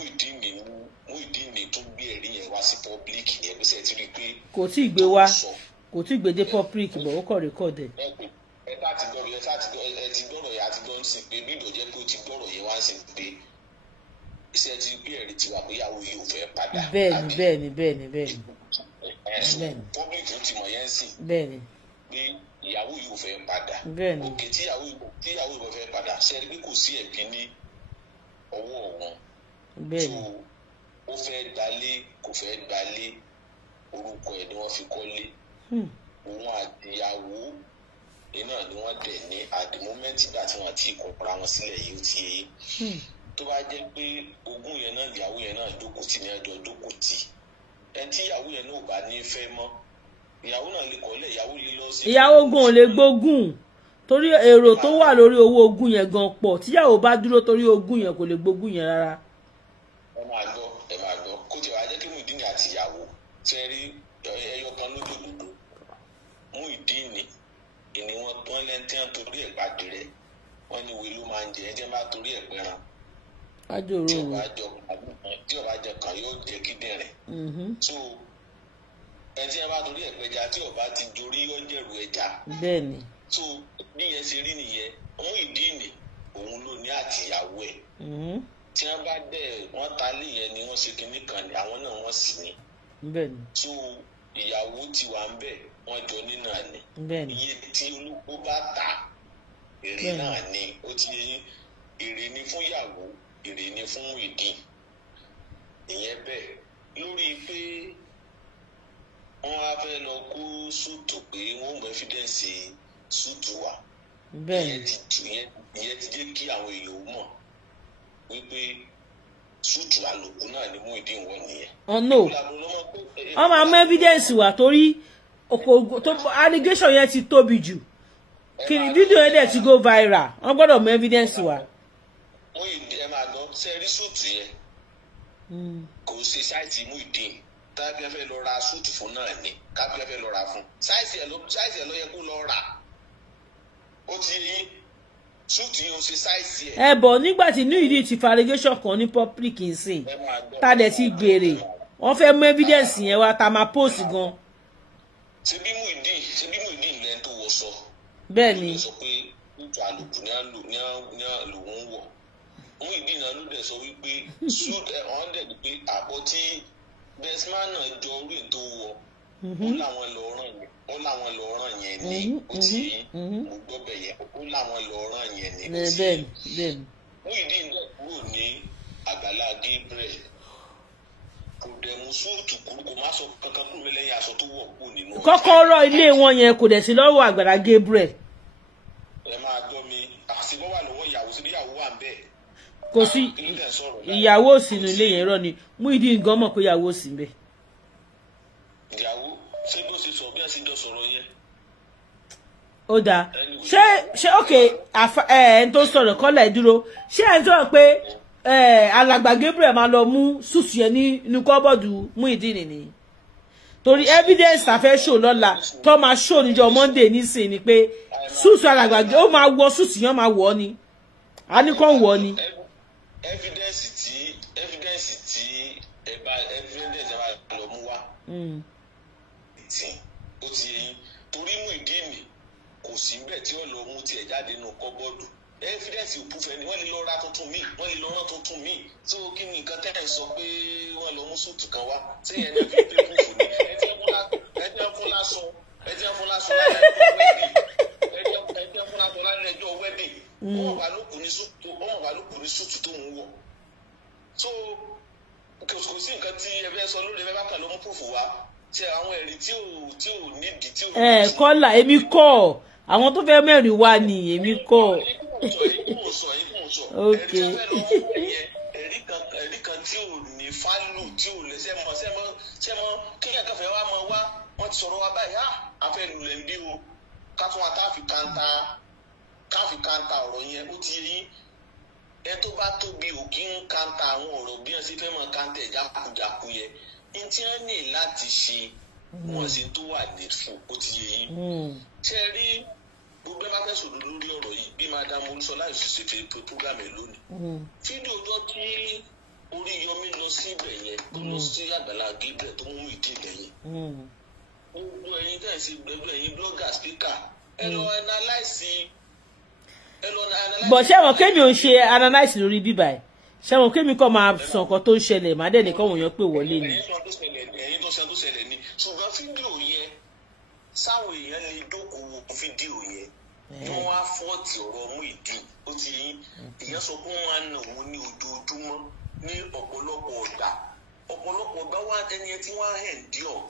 Muyideen ni tó gbé ẹ̀rí yẹn wá sí public yẹn bí sẹ́ẹ̀ ti rí i pé. kò tí ì gbé wá kò tí ì gbé dé public bọ̀ ó kọ̀ rẹ́kọ́ọ̀dì ẹ̀. ẹ ti gbọ́rọ̀ yẹn àti gbọ́n sí pé bí ìdọ̀jẹ́ pé ó ti gbọ́rọ̀ yẹn wá sí pé iṣẹ́ ti gbé ẹ̀rí tiwa pé ìyàwó yìí ò fẹ́ padà. bẹ́ẹ̀ni. public ó ti mọ̀ yẹn sí. bẹ́ẹ̀ni. pé ìyàwó yìí ò fẹ́ padà òkè tíyàwó yìí ò fẹ́ padà ṣẹ́rí pé kò sí ẹ̀bí ní ọwọ́ wọn tó ó fẹ́ gbalé kò fẹ́ gbalé orúkọ ẹ̀ ni wọ́n fi kọ́lé òun àtìyàwó iná ni wọ́n dẹ̀ ní at the moment ìgbà tí wọ́n ti kọ̀ọ̀ra wọn sílẹ̀ yìí ó ti yé tó bá jẹ́ pé ogún yẹn náà ìyàwó yẹn náà jókòó tì ní ẹjọ́ jókòó tì ẹni tí ìyàwó yẹn náà ò bá ní fẹ́ mọ́ ìyàwó náà lè kọ́lẹ̀ ìyàwó lè lọ sí. ìyàwó gan ò lè gbógun torí èrò tó wà lórí owó ogún yẹn gan pọ̀ tíyàwó bá dúró torí ogún yẹn kò lè gbógun yẹn rárá. ẹ máa gbọ́ kó tiẹ̀ wá jẹ́ kí Muyideen àti ìyàwó ṣe rí ẹyọ kan lódòdó Muyideen ìní wọn tán lẹ́ńtẹ́ torí ẹ̀ gbàdé rẹ̀ wọ́n ní wèlú máa ń jẹ ẹjẹ́ bá torí ẹ̀ pẹ́ràn tí ọba jẹ kan yóò jẹ kíndìnrín so ẹni tí ẹ bá torí ẹ̀ pẹja tí ọba ti dorí yóò jẹ̀rù ẹja bẹ́ẹ̀ni so bí yẹn ṣe rí nìyẹn Muyideen òun ló ní àtìyàwó ẹ̀ tí wọ́n bá dẹ̀ wọ́n ta lé yẹn ni wọ́n ṣe kinní kan ní àwọn náà wọ́n sì ní so ìyàwó ti wà ń bẹ̀ wọ́n jọ nínú àná iye tí olùkó bá ta èrè náà ni ó ti yẹ èrè ni fún ìyàwó èrè ni fún Muyideen ìyẹn bẹ́ẹ̀ lórí pé wọ́n á fẹ́ lọ kó súùtù pé wọ́n mọ ẹ́fídẹ́ǹsì súùtù wa ìyẹn ti jẹ́ kí àwọn èèyàn mọ̀ wípé súùtù àlòkù náà ni Muyideen wọ̀ nìyẹn. wọ́n máa mú ẹ́fídẹ́ǹsì wá torí allegation yẹn ti tóbi jù kí ni fídíò yẹn dẹ̀ ti go viral wọ́n gbọ́dọ̀ mú ẹ́fídẹ́ǹsì wá. Muyideen ẹ máa gbọ́ sẹ́rí súùtù yẹn kò ṣe sáìtì Muyideen tábí ẹ fẹ́ lọ ra súùtù fún náà ni kábí ẹ fẹ́ lọ ra fún sáìtì ẹ ló yẹ kó lọ rà ó ti yí súùtù yìí ó ṣe sáìtì ẹ. ẹ bọ̀ nígbà tí Muyideen ti fa allegation kan ní public nsìn tá dẹ̀ ti gbèrè wọ́n fẹ́ mú evidence yẹn wá tá máa post gan. ṣe bí Muyideen lẹ́nu tó wọ sọ. bẹ́ẹ̀ ni. ó sọ pé súùtù àlòkù ní àlòun wọ̀ Muyideen náà ló dẹ̀ sọ wípé súùtù ẹ̀ wọ́n dẹ̀ pé àbọ̀ tí bẹ́símà náà jọ orí ètò wọ̀ ó láwọn lọ ràn yẹn ní ó ti mo gbọ́ bẹ̀ yẹn ó láwọn lọ ràn yẹn ní ó ti Muyideen náà kúrò ní Àgbàlá Gabriel kò dẹ̀ mú súùtù kúrò kò má sọ kankan kúrò lẹ́yìn aṣọ tó wọ̀ kú nínú. kọ́kọ́rọ́ ilé wọn yẹn kò dẹ̀ sí lọ́wọ́ Àgbàlá Gabriel. ẹ máa gbọ́ mi àṣìbọ́ wà lọ́wọ́ ìyàwó síbi ìyàwó wà ń bẹ̀. kò sí ìyàwó sínú ilé yẹn rọ ni Muyideen gan mọ̀ pé ìyàwó sí ń bẹ̀. ìyàwó ṣé bó ṣe sọ bí ẹ ṣe jọ sọ̀rọ̀ yẹn. ó dáa ṣé ok ẹni tó sọ̀rọ̀ kọ́lá ẹ̀ dúró ṣé ẹni tó rọ̀ pé alàgbà Gabriel máa lọ mú sùsù yẹn nínú kọ́bọ̀dù Muyideen ni torí evidence àfẹ́ ṣò lọ́la tó máa ṣò níjọ́ Monday nísìn ni pé sùsù alàgbà ó máa wọ sùsù yẹn máa wọ̀ ọ́ ni a ní kàn wọ̀ ọ́ ni. evidence tí ẹ bá lọ mú wá ó ti yẹn torí Muyideen kò sí bẹ́ẹ̀ tí wọ́n lọ mú tiẹ̀ jáde nínú kọ́bọ́ọ̀dù evidence òpùfẹ́ ni wọ́n lè lọ ra tuntun míì wọ́n lè lọ rán tuntun míì tó kí ni nǹkan tẹ́ ẹ̀ sọ pé wọ́n lọ mú súùtù kan wá tí ẹ̀ ní fi pé kúfù ni ẹ̀jẹ̀ fún lásán lálẹ́ ẹjọ́ wedding ọmọ bá ló kù ní súùtù tó ń wọ̀ so kò sí nǹkan tí ẹ fẹ́ sọ lórí ẹ bá kàn ló mú kúfù wá tí àwọn ẹ̀rí tí ò nídìí tí ò. kọ́là èmi kọ́ àwọn tó fẹ́ mẹ́rin wá ni èmi kọ́. ok. ẹ̀rí kan tí ò ní fálù tí ò lè sẹ́mọ́ kéèyàn kan fẹ́ wá mọ wá wọ́n ti sọ̀rọ̀ wá báyìí àfẹ́ lulẹ̀ ń bí o ká fún wa káfí kanta ọ̀rọ̀ yẹn ó ti yé yín ẹ tó bá tóbi ò kí ń kanta àwọn ọ̀rọ̀ bí wọ́n ṣe fẹ́ mọ kanta ẹ̀ jákujàku yẹn ní tí wọ́n ní láti ṣe wọ́n ṣe tó wà nífù ó ti yé yín ṣe rí gbogbo ẹ bá fẹ́ sọ̀rọ̀ lórí ọ̀rọ̀ yìí bí madam olùsọlá ìṣẹ̀ṣẹ̀ fẹ́ pé program ẹ̀ lónìí fídíò ọjọ́ tí Oríyọmí lọ sí ibẹ̀ yẹn tó lọ sí Àgbàlá Gabriel tó mú ìdí ibẹ̀ yẹn gbogbo ẹ̀yin tẹ̀ sí gbogbo ẹ̀yin blogger speaker ẹ lọ analyse. bọ̀ ṣé àwọn kémi ò ń ṣe analyse lórí bíbá ẹ̀ ṣé àwọn kémi kọ́ máa sọ nǹkan tó ń ṣẹlẹ̀ má dẹ̀ nìkan wọ̀nyàn pé wọlé ni. ẹ̀yin tó ṣẹlẹ̀ ni ṣùgbọ́n fídíò yẹn sáwọn èèyàn lè dókòwò fídíò yẹn kí wọ́n wá fọ́ọ̀tì ọ̀rọ̀ Muyideen ó ti yín èèyàn sọ pé wọ́n á nà òun ní ojoojúmọ́ ní ọ̀pọ̀lọpọ̀ ọ̀gbà wá ẹni tí wọ́n á endure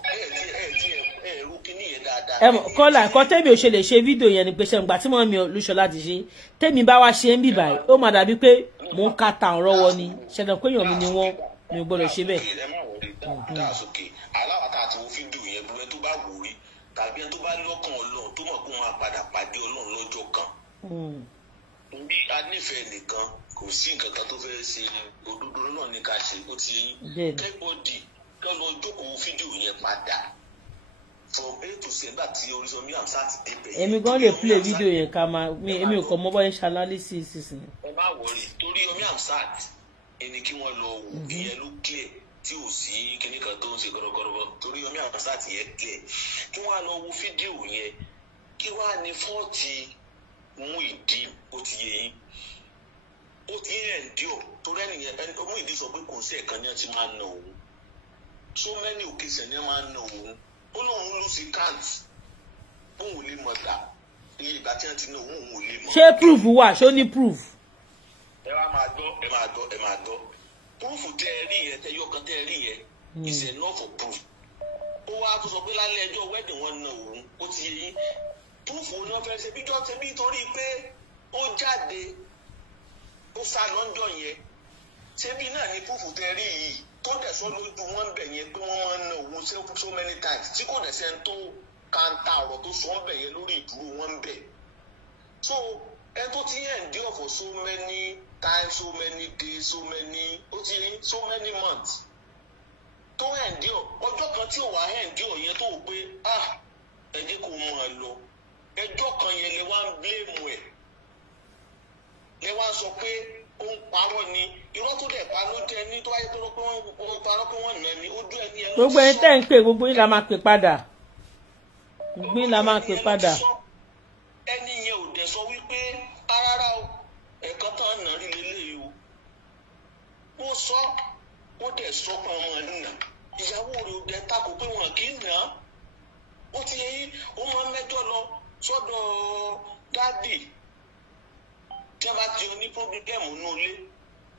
ẹ̀rú kíní yẹn dáadáa. Kọ́lá ẹ̀kọ́ tẹ́mi ò ṣe lè ṣe fídíò yẹn ni pé ṣe ń gbà tí mọ́ mi Olúṣọlá ti ṣe tẹ́mi bá wá ṣe ń bì báyìí ó máa dàbí pé mò ń ka ta ọ̀rọ̀ wọ ni ṣẹ̀dọ̀ pé èèyàn mi ni wọ́n mi ò gbọ́dọ̀ ṣe bẹ́ẹ̀. ẹ má wọlé dáàsókè aláwàtà àti wo fídíò yẹn gbogbo ẹni tó bá wò rí tàbí ẹni tó bá lọ́kàn Ọlọ́run tó mọ̀ kó máa padà pàdé Ọlọ́run lọ́jọ́ kan. bí a nífẹ̀ẹ́ nìkan kò sí nǹkan kan tó fẹ́ ṣe òdodo náà ní ká ṣe ó ti kẹ́bọ̀dì kẹ́ lọ jókòó fídíò yẹn padà from A to Z nígbà tí Oríyọmí Hamzat débẹ̀. èmi gan lè play fídíò yẹn ká máa èmi ò kọ́ mọ́ bọ́ ń ṣe analysis sísìn. ẹ má wọrí torí Oríyọmí Hamzat ẹni kí wọ́n lọ wò ìyẹn ló clear tí ò sí kíní kan tó ń ṣe gọdọgọdọ torí Oríyọmí Hamzat yẹn clear kí wọ́n á lọ wo fídíò yẹn kí wọ́n á ní fọ́ọ̀tì Muyideen ó ti yé yín ó ti yẹn endure torí ẹnìyẹn Muyideen sọ pé kò sí ẹ̀kan ní ẹ ti máa nà òun so many occasions ní ẹ máa nà òun ó lóun lose count òun ò lè mọ̀ dà iye ìgbà tí wọ́n ti nà òun ò lè mọ̀. ṣé proof wà ṣó ní proof. ẹ wá máa gbọ́ proof tẹ́ ẹ rí yẹn tẹ́ yọkan tẹ́ ẹ rí yẹn is enough for proof. ó wá tó sọ pé lálẹ́ ẹjọ́ wedding wọn nà òun ó ti yé yín proof wo ni wọ́n fẹ́ ṣe bíjọ́ ṣe bí torí pé ó jáde ó sá lọ́njọ́ yẹn ṣé bí náà ni proof tẹ́ ẹ rí yìí tó dẹ̀ sọ lójú wọn ń bẹ̀ yẹn pé wọ́n máa ń na òun so many times tí kò dẹ̀ sẹ́ni tó kanta ọ̀rọ̀ tó sọ ń bẹ̀ yẹn lórí ìdúró wọn ń bẹ̀. so ẹ tó ti endure for so many times so many days so many months tó endure ọjọ́ kan tí ò wá endure yẹn tó wò pé ẹ jẹ́ kó mọ̀ ẹ lọ ẹjọ́ kan yẹn lè wá ń blame ẹ̀ lè wá sọ pé ó ń parọ́ ni irọ́ tó dẹ̀ pa ló jẹ́ ní tó wáyé tó lọ pé wọ́n parọ́ pé wọ́n nà ní ojú ẹni ẹ̀ ló sọ. gbogbo ẹni tẹ́ ń pè gbogbo yín la máa pè padà gbogbo yín la máa pè padà. ẹni yẹn ò dẹ̀ sọ wípé rárá o ẹ̀kan tán nà rí lélẹ́yìí o ó sọ ó dẹ̀ sọ pé ọmọ ẹ̀ nà ìyàwó rẹ̀ ò dẹ̀ takò pé wọn kì í nà á ó ti yẹ yín ó máa ń mẹ́jọ lọ sọ́dọ̀ dádì tí wọ́n bá ti ní pọ́blẹ́mù nínú ilé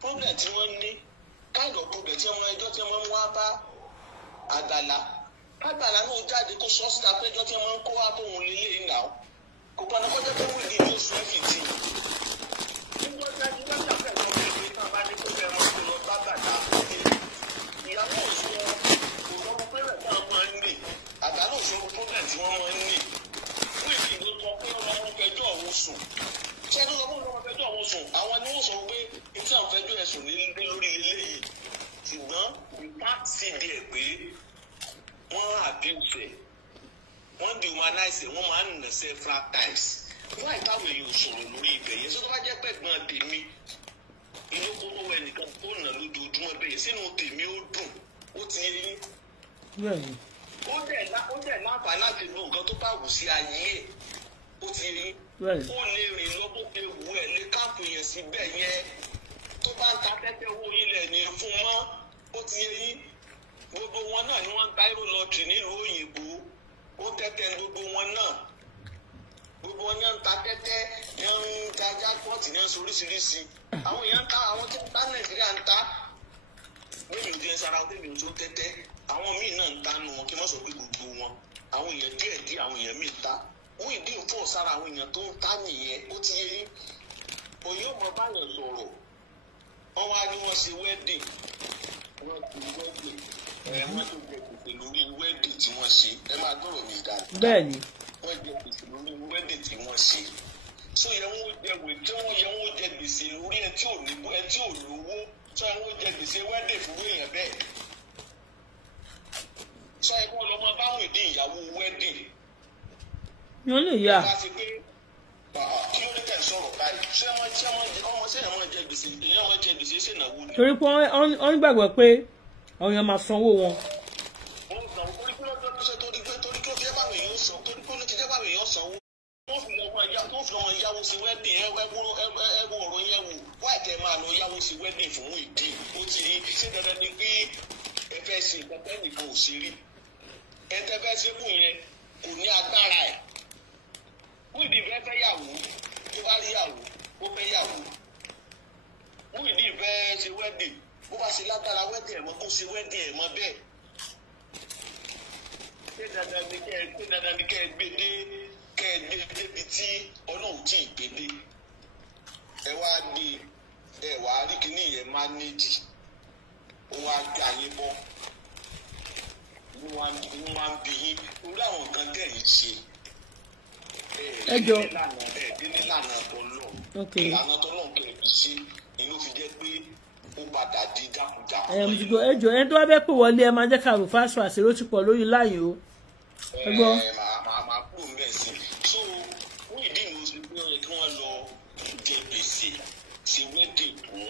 pọ́blẹ́mù tí wọ́n ní káàdọ̀ pọ́blẹ́mù tí wọ́n ẹjọ́ tí wọ́n wá bá Àgbàlá náà jáde kó sọ síta péjọ tí wọ́n ń kó wá tóun lélẹ ìnà ó kó paná kọjá tó wù ní ìlú oṣù fìtì. nígbà tí a ti wá sàfẹ́ lọ bí ìwé náà bá ní kó fẹ́ wọn kó lọ bá Àgbàlá ìyàwó òṣùwọ̀n kò lọ́wọ́ pẹ́rẹ́ náà máa ń lè Àgbàlá òṣùwọ̀n pọ́blẹ́mù tí wọ́n máa ń lè fún ìdílé sọ pé wọ́n fẹjọ́ òun sùn ṣé ló sọ fún ọmọ fẹjọ́ àwọn sùn àwọn ni wọ́n sọ pé etí àwọn fẹjọ́ ẹ̀sùn ní lórí eléyìí ṣùgbọ́n ìpá sì díẹ̀ pé wọ́n abuse wọ́n dehumanize wọ́n máa ń nà several times wọ́n àìtáwọn èèyàn sọ̀rọ̀ lórí ibẹ̀ yẹn sọ́dọ̀ bá jẹ́ pẹ́ gbọ́n tèmi inú kóró ẹnìkan tó nà lójoojúmọ́ bẹ́ẹ̀ sínú tèmi ó dùn ó ti yé yín ó dẹ̀ láǹfààní láti lo nǹkan tó bá wù sí ayé ẹ̀ ó ti yé yín ó lè rìn lọ bó ṣe wù ẹ́ lé káàpù yẹn síbẹ̀ yẹn tó bá ń ta tẹ́tẹ́ owó ilẹ̀ ní fún mọ́ ó ti yé yín gbogbo wọn náà ni wọ́n ń ta aero lottery nílùú òyìnbó ó tẹ́tẹ́ gbogbo wọn náà gbogbo wọn náà ń ta tẹ́tẹ́ ní wọ́n ń ta jackpot ní wọ́n oríṣiríṣi àwọn èèyàn ń ta àwọn tí wọ́n ta Nàìjíríà ń ta bẹ́ẹ̀ni òdi ẹ̀sán ara bẹ́ẹ̀ni òdi ó tẹ́tẹ́ àwọn míì náà ń ta nu wọn kí wọ́n sọ pé gbogbo wọn àwọn èèyàn díẹ̀ àwọn èèyàn míì ta wọ́n ìdí ìfọ̀ sára àwọn èèyàn tó ń ta nìyẹn ó ti yé yín òye ò mọ báyọ̀ sọ̀rọ̀ wọ́n wá ní wọ́n ṣe wedding wọ́n ti wedding wọ́n tó jẹ gbèsè lórí wedding tí wọ́n ṣe ẹ máa gbọ́rọ̀ mi dáadáa. bẹ́ẹ̀ni. wọ́n jẹ gbèsè lórí wedding tí wọ́n ṣe so yẹ wọ́n jẹ gbèsè lórí ẹ tí ò lówó so yẹ wọ́n jẹ gbèsè wedding fún èèyàn bẹ́ẹ̀ so yẹ wọ́n lọ mọ báwọn ìdí ìyàwó wedding. yóò lè yá. kí ló dé tẹ̀ sọ̀rọ̀ báyìí ṣé wọ́n jẹ gbèsè ìyẹn wọ́n jẹ gbèsè ṣèlú. torí pé wọ́n gbàgbọ́ pé àwọn èèyàn máa sanwó wọn. wọ́n gbà wọ́n torí pé lọ́jọ́ tó ṣe torí tó jẹ́ báwọn èèyàn sọ torí pé ló ti jẹ́ báwọn èèyàn sanwó. wọ́n fi lọ́wọ́ yáwó sí wedding ẹ̀wọ̀ ọ̀rọ̀ yẹn wò wá ìtẹ̀ máa lọ yáwó sí wedding fún ìdí ó ti ṣe dandan ni pé ẹ fẹ́ ṣe nǹkan tẹ́nìkan ò ṣe rí ẹ tẹ́ fẹ́ ṣe fún yẹn kò ní agbára ẹ̀. Muyideen fẹ́ yàwó tó bá rí yàwó ó fẹ́ yàwó. Muyideen fẹ́ ṣe wedding bó bá ṣe lágbára wedding ẹ̀ mọ́ kó ṣe wedding ẹ̀ mọ́ bẹ́ẹ̀. Ṣé dandan ni kẹ́ ẹ gbé débi tí Ọlọ́run tí ì gbé dé. Ẹ wá gbé ẹ wá rí kíní yẹn mánéjì ó wá gbé ayé bọ́. Wọ́n wá ń bí yín orí àwọn nǹkan tẹ̀yìn ṣe. Ẹ jọ ìlànà tọ́lọ̀ kẹ̀ fi ṣe inú fi jẹ́ pé ó padà di jákujàku. Ẹ jọ ẹni tó wá fẹ́ pè wọlé ẹ máa jẹ́ ká rò fáṣọ àṣírí ti pọ̀ lórí láyé o. Ẹ gbọ́. Màá kúrò ń bẹ̀ sí. So Muyideen ló ṣe pé ó yẹ kí wọ́n lọ jẹ gbèsè ṣe wedding fún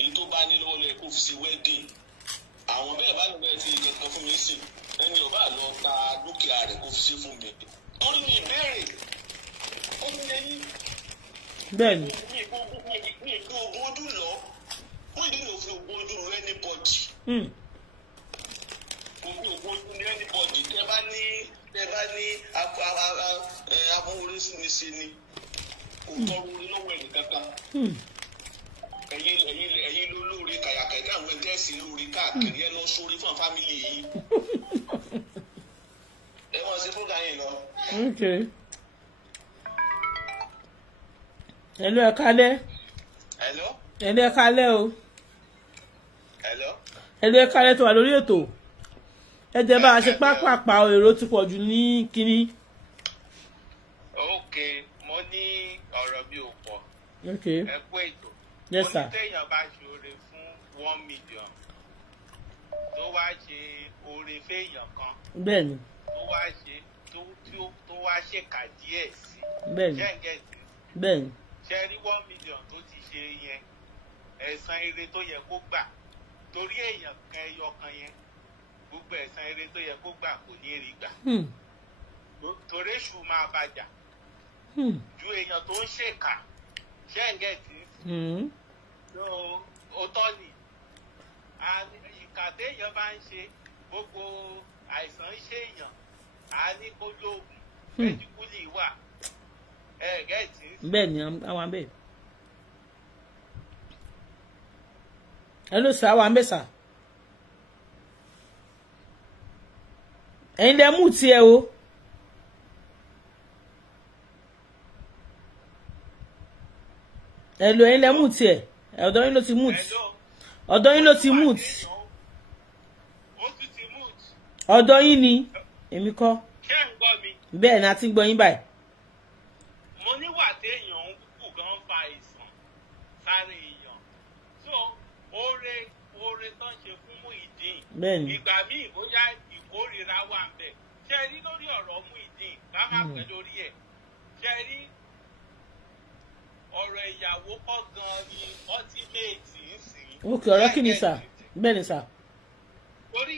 èyí tó bá ní lọ́wọ́ lẹ́yìn kó fi ṣe wedding. Àwọn bẹ́ẹ̀ bá níbẹ̀ ti kankan fún mi sí ẹni ò bá lọ ta dúkìá rẹ̀ kó fi ṣe fún mi. Wọ́n ní ìbéèrè ó ní ẹyin. Bẹ́ẹ̀ni. Mi kú ogún ojú lọ Muyideen ló fi ogún ojú rẹ ní bọ́ọ̀dì. Ogún ojú rẹ ní bọ́ọ̀dì tẹ bá ní afọwọ́rẹ́ sí mi ṣe ni kò tọrọ orí lọ́wọ́ ẹ̀yìn kankan. Ẹ̀yin ló lóore kàyàkàyà àwọn ẹgbẹ́ sí lóore káàkiri ẹ lọ sórí fún fámìlì yìí. Ẹ wọ́n ṣe fúnra yín lọ. Hello, ẹ kálẹ́. Hello. Hello, ẹ kálẹ́ o. Hello. Hello, ẹ kálẹ́ tó wà lórí ètò. Ẹ jẹ́ bá a ṣe pápápá èrò ti pọ̀ jù ní kínní. Ok, mo ní ọ̀rọ̀ mi ò pọ̀. Ok. Ẹ kú ètò. Yes, sir. Mo ní téèyàn bá ṣe oore fún 1 million tó wá ṣe oore féèyàn kan. Bẹ́ẹ̀ni. Tó wá ṣèkà díẹ̀ sí. Bẹ́ẹ̀ni. Ṣẹ́ǹgẹ̀tì. Bẹ́ẹ̀ni. Ṣé rí 1 million tó ti ṣe yẹn ẹ̀san ire tó yẹ kó gbà torí èèyàn kan ẹyọ kan yẹn gbogbo ẹ̀san ire tó yẹ kó gbà kò ní rí gbà. Torí èṣù máa bàjà ju èèyàn tó ń ṣèkà ṣẹ́ǹgẹ̀tì. Ó tọ́ ni ìkà téèyàn bá ń ṣe gbogbo àìsàn ṣe èèyàn á ní kó lóògùn mẹ́díkúlì wà gẹ̀ẹ́tì. Bẹ́ẹ̀ ni àwọn abẹ́. Hello sir, àwọn abẹ́ sà. Ẹ̀yin lẹ mú tiẹ̀ o. Hello, ẹ̀yin lẹ mú tiẹ̀. Ọ̀dọ̀ yín ló ti mute. Ọ̀dọ̀ yín ló ti mute. Ọ̀dọ̀ yín ni èmi kọ́. Ṣé ń gbọ́ mi? Bẹ́ẹ̀ ni a ti ń gbọ́ yín báyìí. Mo níwà téèyàn ń kú gan fa àìsàn sáré èèyàn. So oore tán ṣe fún Muyideen. Bẹ́ẹ̀ni. Ìgbà míì bóyá ìkórìíra wà ń bẹ̀. Ṣé rí lórí ọ̀rọ̀ Muyideen bá má pẹ́ lórí ẹ̀. Ṣé rí ọ̀rọ̀ ìyàwó kọ́ gan ni ultimate ń sìn. Ok, ọ̀rọ̀ kí ni sà? Bẹ́ẹ̀ ni sà. Torí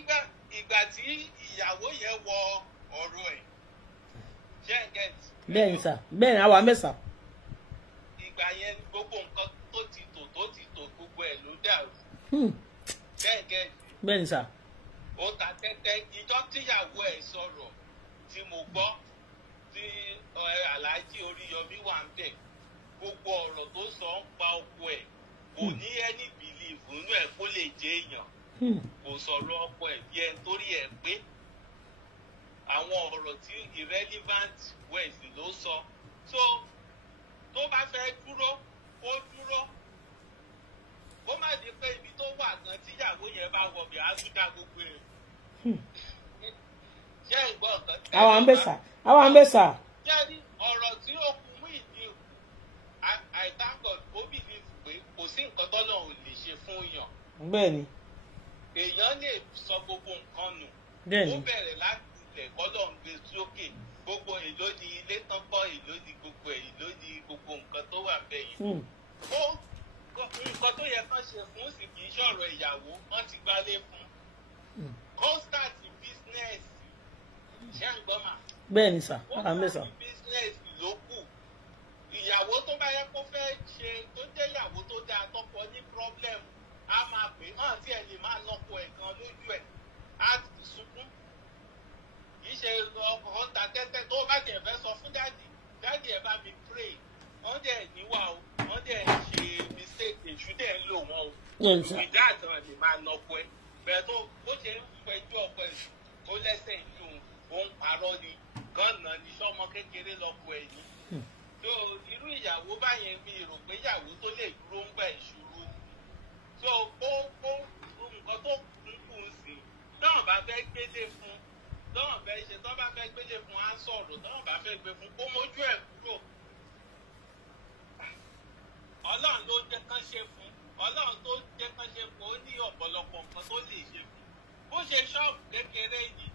ìgbà tí ìyàwó yẹn wọ ọ̀rọ̀ ẹ̀ ṣẹ́ǹgẹ̀tì. Bẹ́ẹ̀ ni sà. Bẹ́ẹ̀ ni àwa mẹ́sà. Ìgbà yẹn gbogbo nǹkan tó ti tò gbogbo ẹ̀ ló dàrú. Ṣẹ́ǹgẹ̀tì. Bẹ́ẹ̀ ni sà. Ó ta tẹ́tẹ́ ìjọ tíyàwó ẹ̀ sọ̀rọ̀ tí mo gbọ́ tí Alhaji Oríyọmí wà ń bẹ̀. Gbogbo ọ̀rọ̀ tó sọ ń pa ọkọ ẹ̀ kò ní ẹni bìlíìfù nínú ẹ̀ kó lè jẹ́ èèyàn. Kò sọ̀rọ̀ ọkọ ẹ̀ bí ẹni torí ẹ̀ pé àwọn ọ̀rọ̀ tí irrelevant words ló sọ. So tó bá fẹ́ dúró ó dúró kó má di pé ibi tó wà gan tíyàwó yẹn bá wọbẹ̀ á tún dá gbogbo ẹ̀. Ṣé ìgbọ́ nǹkan tẹ́lẹ̀? Àwọn àmbẹ́sà. Àwọn àmbẹ́sà. Ṣé ní ọ̀rọ̀ tí ó kún Muyideen I thank God ó believe pé kò sí nǹkan tọ́lọ̀ ò lè ṣe fún yàn. Bẹ́ẹ̀ni. Èèyàn lè sọ gbogbo nǹkan nù. Bẹ́ẹ̀ni. Ó bẹ̀rẹ̀ láti ilẹ̀ kọ́lọ̀ ń gbé sókè gbogbo èlò ní ilé tán kọ́ èlò ní gbogbo èlò ní gbogbo nǹkan tó wà bẹ́yìn. Nǹkan tó yẹ kán ṣe fún sì kì í ṣọ̀rọ̀ ìyàwó wọ́n ti gbálé fún. Kó start business ṣé ń gbọ́ mà. Bẹ́ẹ̀ni sà. Àwọn àmbẹ́sà. Business ló kù. Ìyàwó tó bá yẹ kó fẹ́ ṣe tó jẹ́ ìyàwó tó dáa tọkọ ní problem á máa pè hàn tí ẹ lè máa nọkọ ẹ̀ gan lójú ẹ̀ á sunkún. kì í ṣe ọkọ̀ ta tẹ́tẹ́ tó bá tẹ̀ fẹ́ sọ fún dáàdì ẹ bá mi pray wọ́n dẹ̀ níwà o wọ́n dẹ̀ ṣe mistake èṣù dẹ̀ ń lò wọ́n o ìdá àtàn lè máa nà ọkọ ẹ bẹ́ẹ̀ tó bó ṣe ń fẹjú ọkọ ẹ ó lẹ́sẹ̀ ìlú òun parọ́ ni gánà ní sọ́mọ kékeré lọ́kọ ẹ̀ ní. tó irú ìyàwó báyẹn mi rò pé ìyàwó tó lè dúró ń gbà ìṣòro tó ó nǹkan tó kù ń sìn náà bá fẹ́ gbélé fún náà fẹ́ ṣe tó bá fẹ́ gbélé fún á sọ̀rọ̀ náà bá fẹ́ gbé fún kó mójú ẹ̀ kúrò. ọlọ́run ló jẹ́ kán ṣe fún ọlọ́run tó jẹ́ kán ṣe fún ó ní ọ̀pọ̀lọpọ̀ nǹkan tó lè ṣe fún bó ṣe ṣọ́ọ̀bù kékeré yìí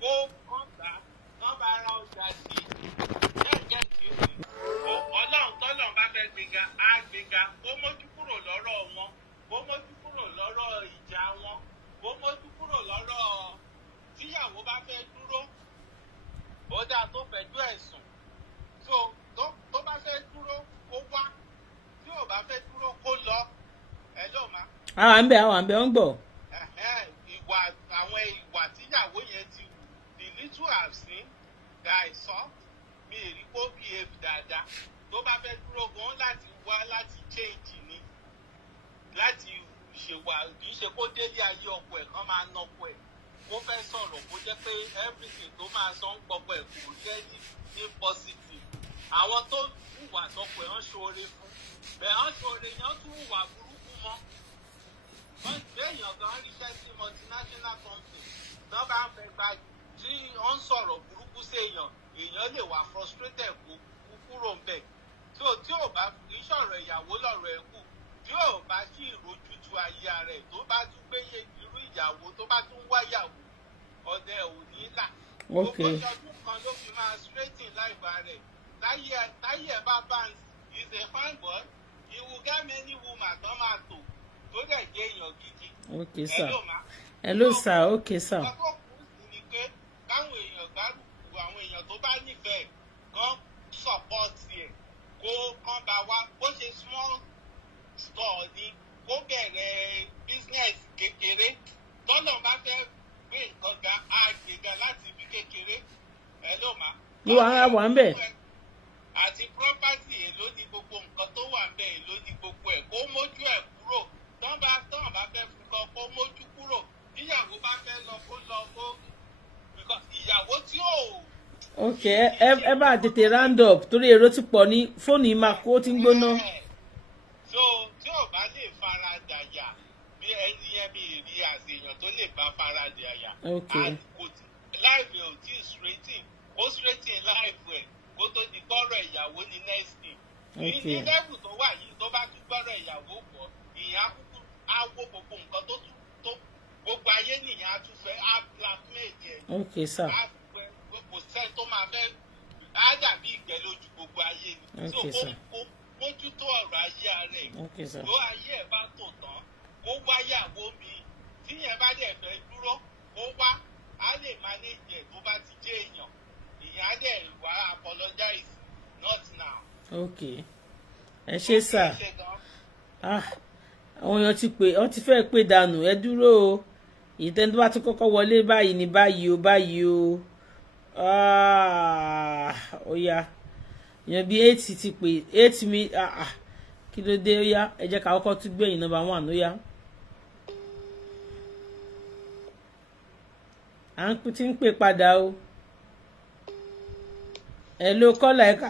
kó kán gbà kán bá ra ọjà sí jẹ́jẹ́ kí ọlọ́run tọ́lọ̀ bá fẹ́ gbéga á gbéga ó mójú kúrò lọ́rọ̀ wọn ó mójú kúrò lọ́rọ̀ ìjà wọn ó mójú kúrò lọ́rọ̀ tíyàwó bá fẹ́ dúró ó dáa tó fẹ̀jú ẹ̀sùn tó bá fẹ́ dúró kó wá tí ò bá fẹ́ dúró kó lọ ẹ ló má. àwọn àǹbẹ̀ ń gbọ́. àwọn ìwà tíyàwó yẹn ti wù the little I've seen that I saw mi ì rí kó behave dáadáa tó bá fẹ́ dúró gan láti wá láti change ni láti ṣèwà kì í ṣe kó délé ayé ọkọ ẹ̀ kán máa ná ọkọ ẹ̀ kó fẹ́ sọ̀rọ̀ kó jẹ́ pé everything tó máa sọ ń pọpọ ẹ̀ kò jẹ́ ní positive àwọn tó hùwà sọpọ ẹ̀ ń ṣoore fún bẹ́ẹ̀ ń ṣoore yẹn tún hùwà burúkú mọ́ wọ́n gbé èèyàn kan ríṣẹ́ sí multinational company tó bá ń fẹ́ gba tí wọ́n ń sọ̀rọ̀ burúkú sí èèyàn lè wà frustrated kó kúrò ń bẹ̀ tí ò bá kì í sọ̀rọ̀ ìyàwó lọ́rọ̀ ẹ̀ kù tí ò bá sí ìrójútu ayé rẹ̀ tó bá tún gbéyè irú ìyàwó tó bá tún wáyàwó ọdẹ ò ní là gbogbo ọdún kan ló fi máa straighten láìpẹ́ rẹ̀ táyé ẹ̀ bá bounce is a fine boy he will get many women tó máa tò tó dẹ̀ jẹ́ èèyàn gidi. Okay sir. Hello sir. Okay sir. ọkọ̀ tó kù sí ni pé káwọn èèyàn gbárùkù àwọn èèyàn tó bá nífẹ̀ẹ́ kan support ẹ̀ kó kán bá wá bó ṣe small store ni kó bẹ̀rẹ̀ business kékeré tọ́lọ̀ bá fẹ́ gbé nǹkan ga àgbèga láti ibi kékeré ẹ̀ ló má. ló wà ń bẹ̀. àti property èló ni gbogbo nǹkan tó wà ń bẹ̀ èló ni gbogbo ẹ̀ kó mójú ẹ̀ kúrò tán bá fẹ́ fún kan kó mójú kúrò níyàwó bá fẹ́ lọ kó ìyàwó tí ò. ok ẹ bá tètè round up torí èrò ti pọ̀ ní fóònù yìí máa kó tí ń gbóná. tí ò bá lè fara dàyà bí ẹni yẹn mi rí àṣeyàn tó lè bá fara dàyà. ok láìpẹ́ ò tí ì straighten ó straighten láìpẹ́ kó tó di gbọ́rọ̀ ìyàwó ní next thing. ní lẹ́bù tó wà yìí tó bá tún gbọ́rọ̀ ìyàwó pọ̀ ìyá kúkú á wó gbogbo nǹkan tó gbogbo ayé nìyẹn á tún fẹ́ á blackmail yẹn. ok sir. kò sẹ́ni tó máa fẹ́ á dàbí ìgbẹ́ lójú gbogbo ayé ni. ok sir. kó mójútó ọ̀rọ̀ ayé rẹ̀. ok sir. tó ayé ẹ̀ bá tò tán kó wáyàwó mi tíyẹn bá dẹ̀ fẹ́ dúró kó wá á lè manage ẹ̀ tó bá ti jẹ́ èèyàn ìyẹn á dẹ̀ wá apologize not now. ok ẹ ṣé sir. àwọn èèyàn ti pè wọ́n ti fẹ́ pè dànù ẹ dúró o ìtẹ́ni tó bá tún kọ́kọ́ wọlé báyìí ní báyìí o ó yá èèyàn bíi 8 ti pè 8 mi kí ló dé ó yá ẹ jẹ́ ká kọ́kọ́ tún gbẹ̀yìn number 1 ó yá. à ń ti ń pè padà o ẹ ló kọ́là ẹ̀ka.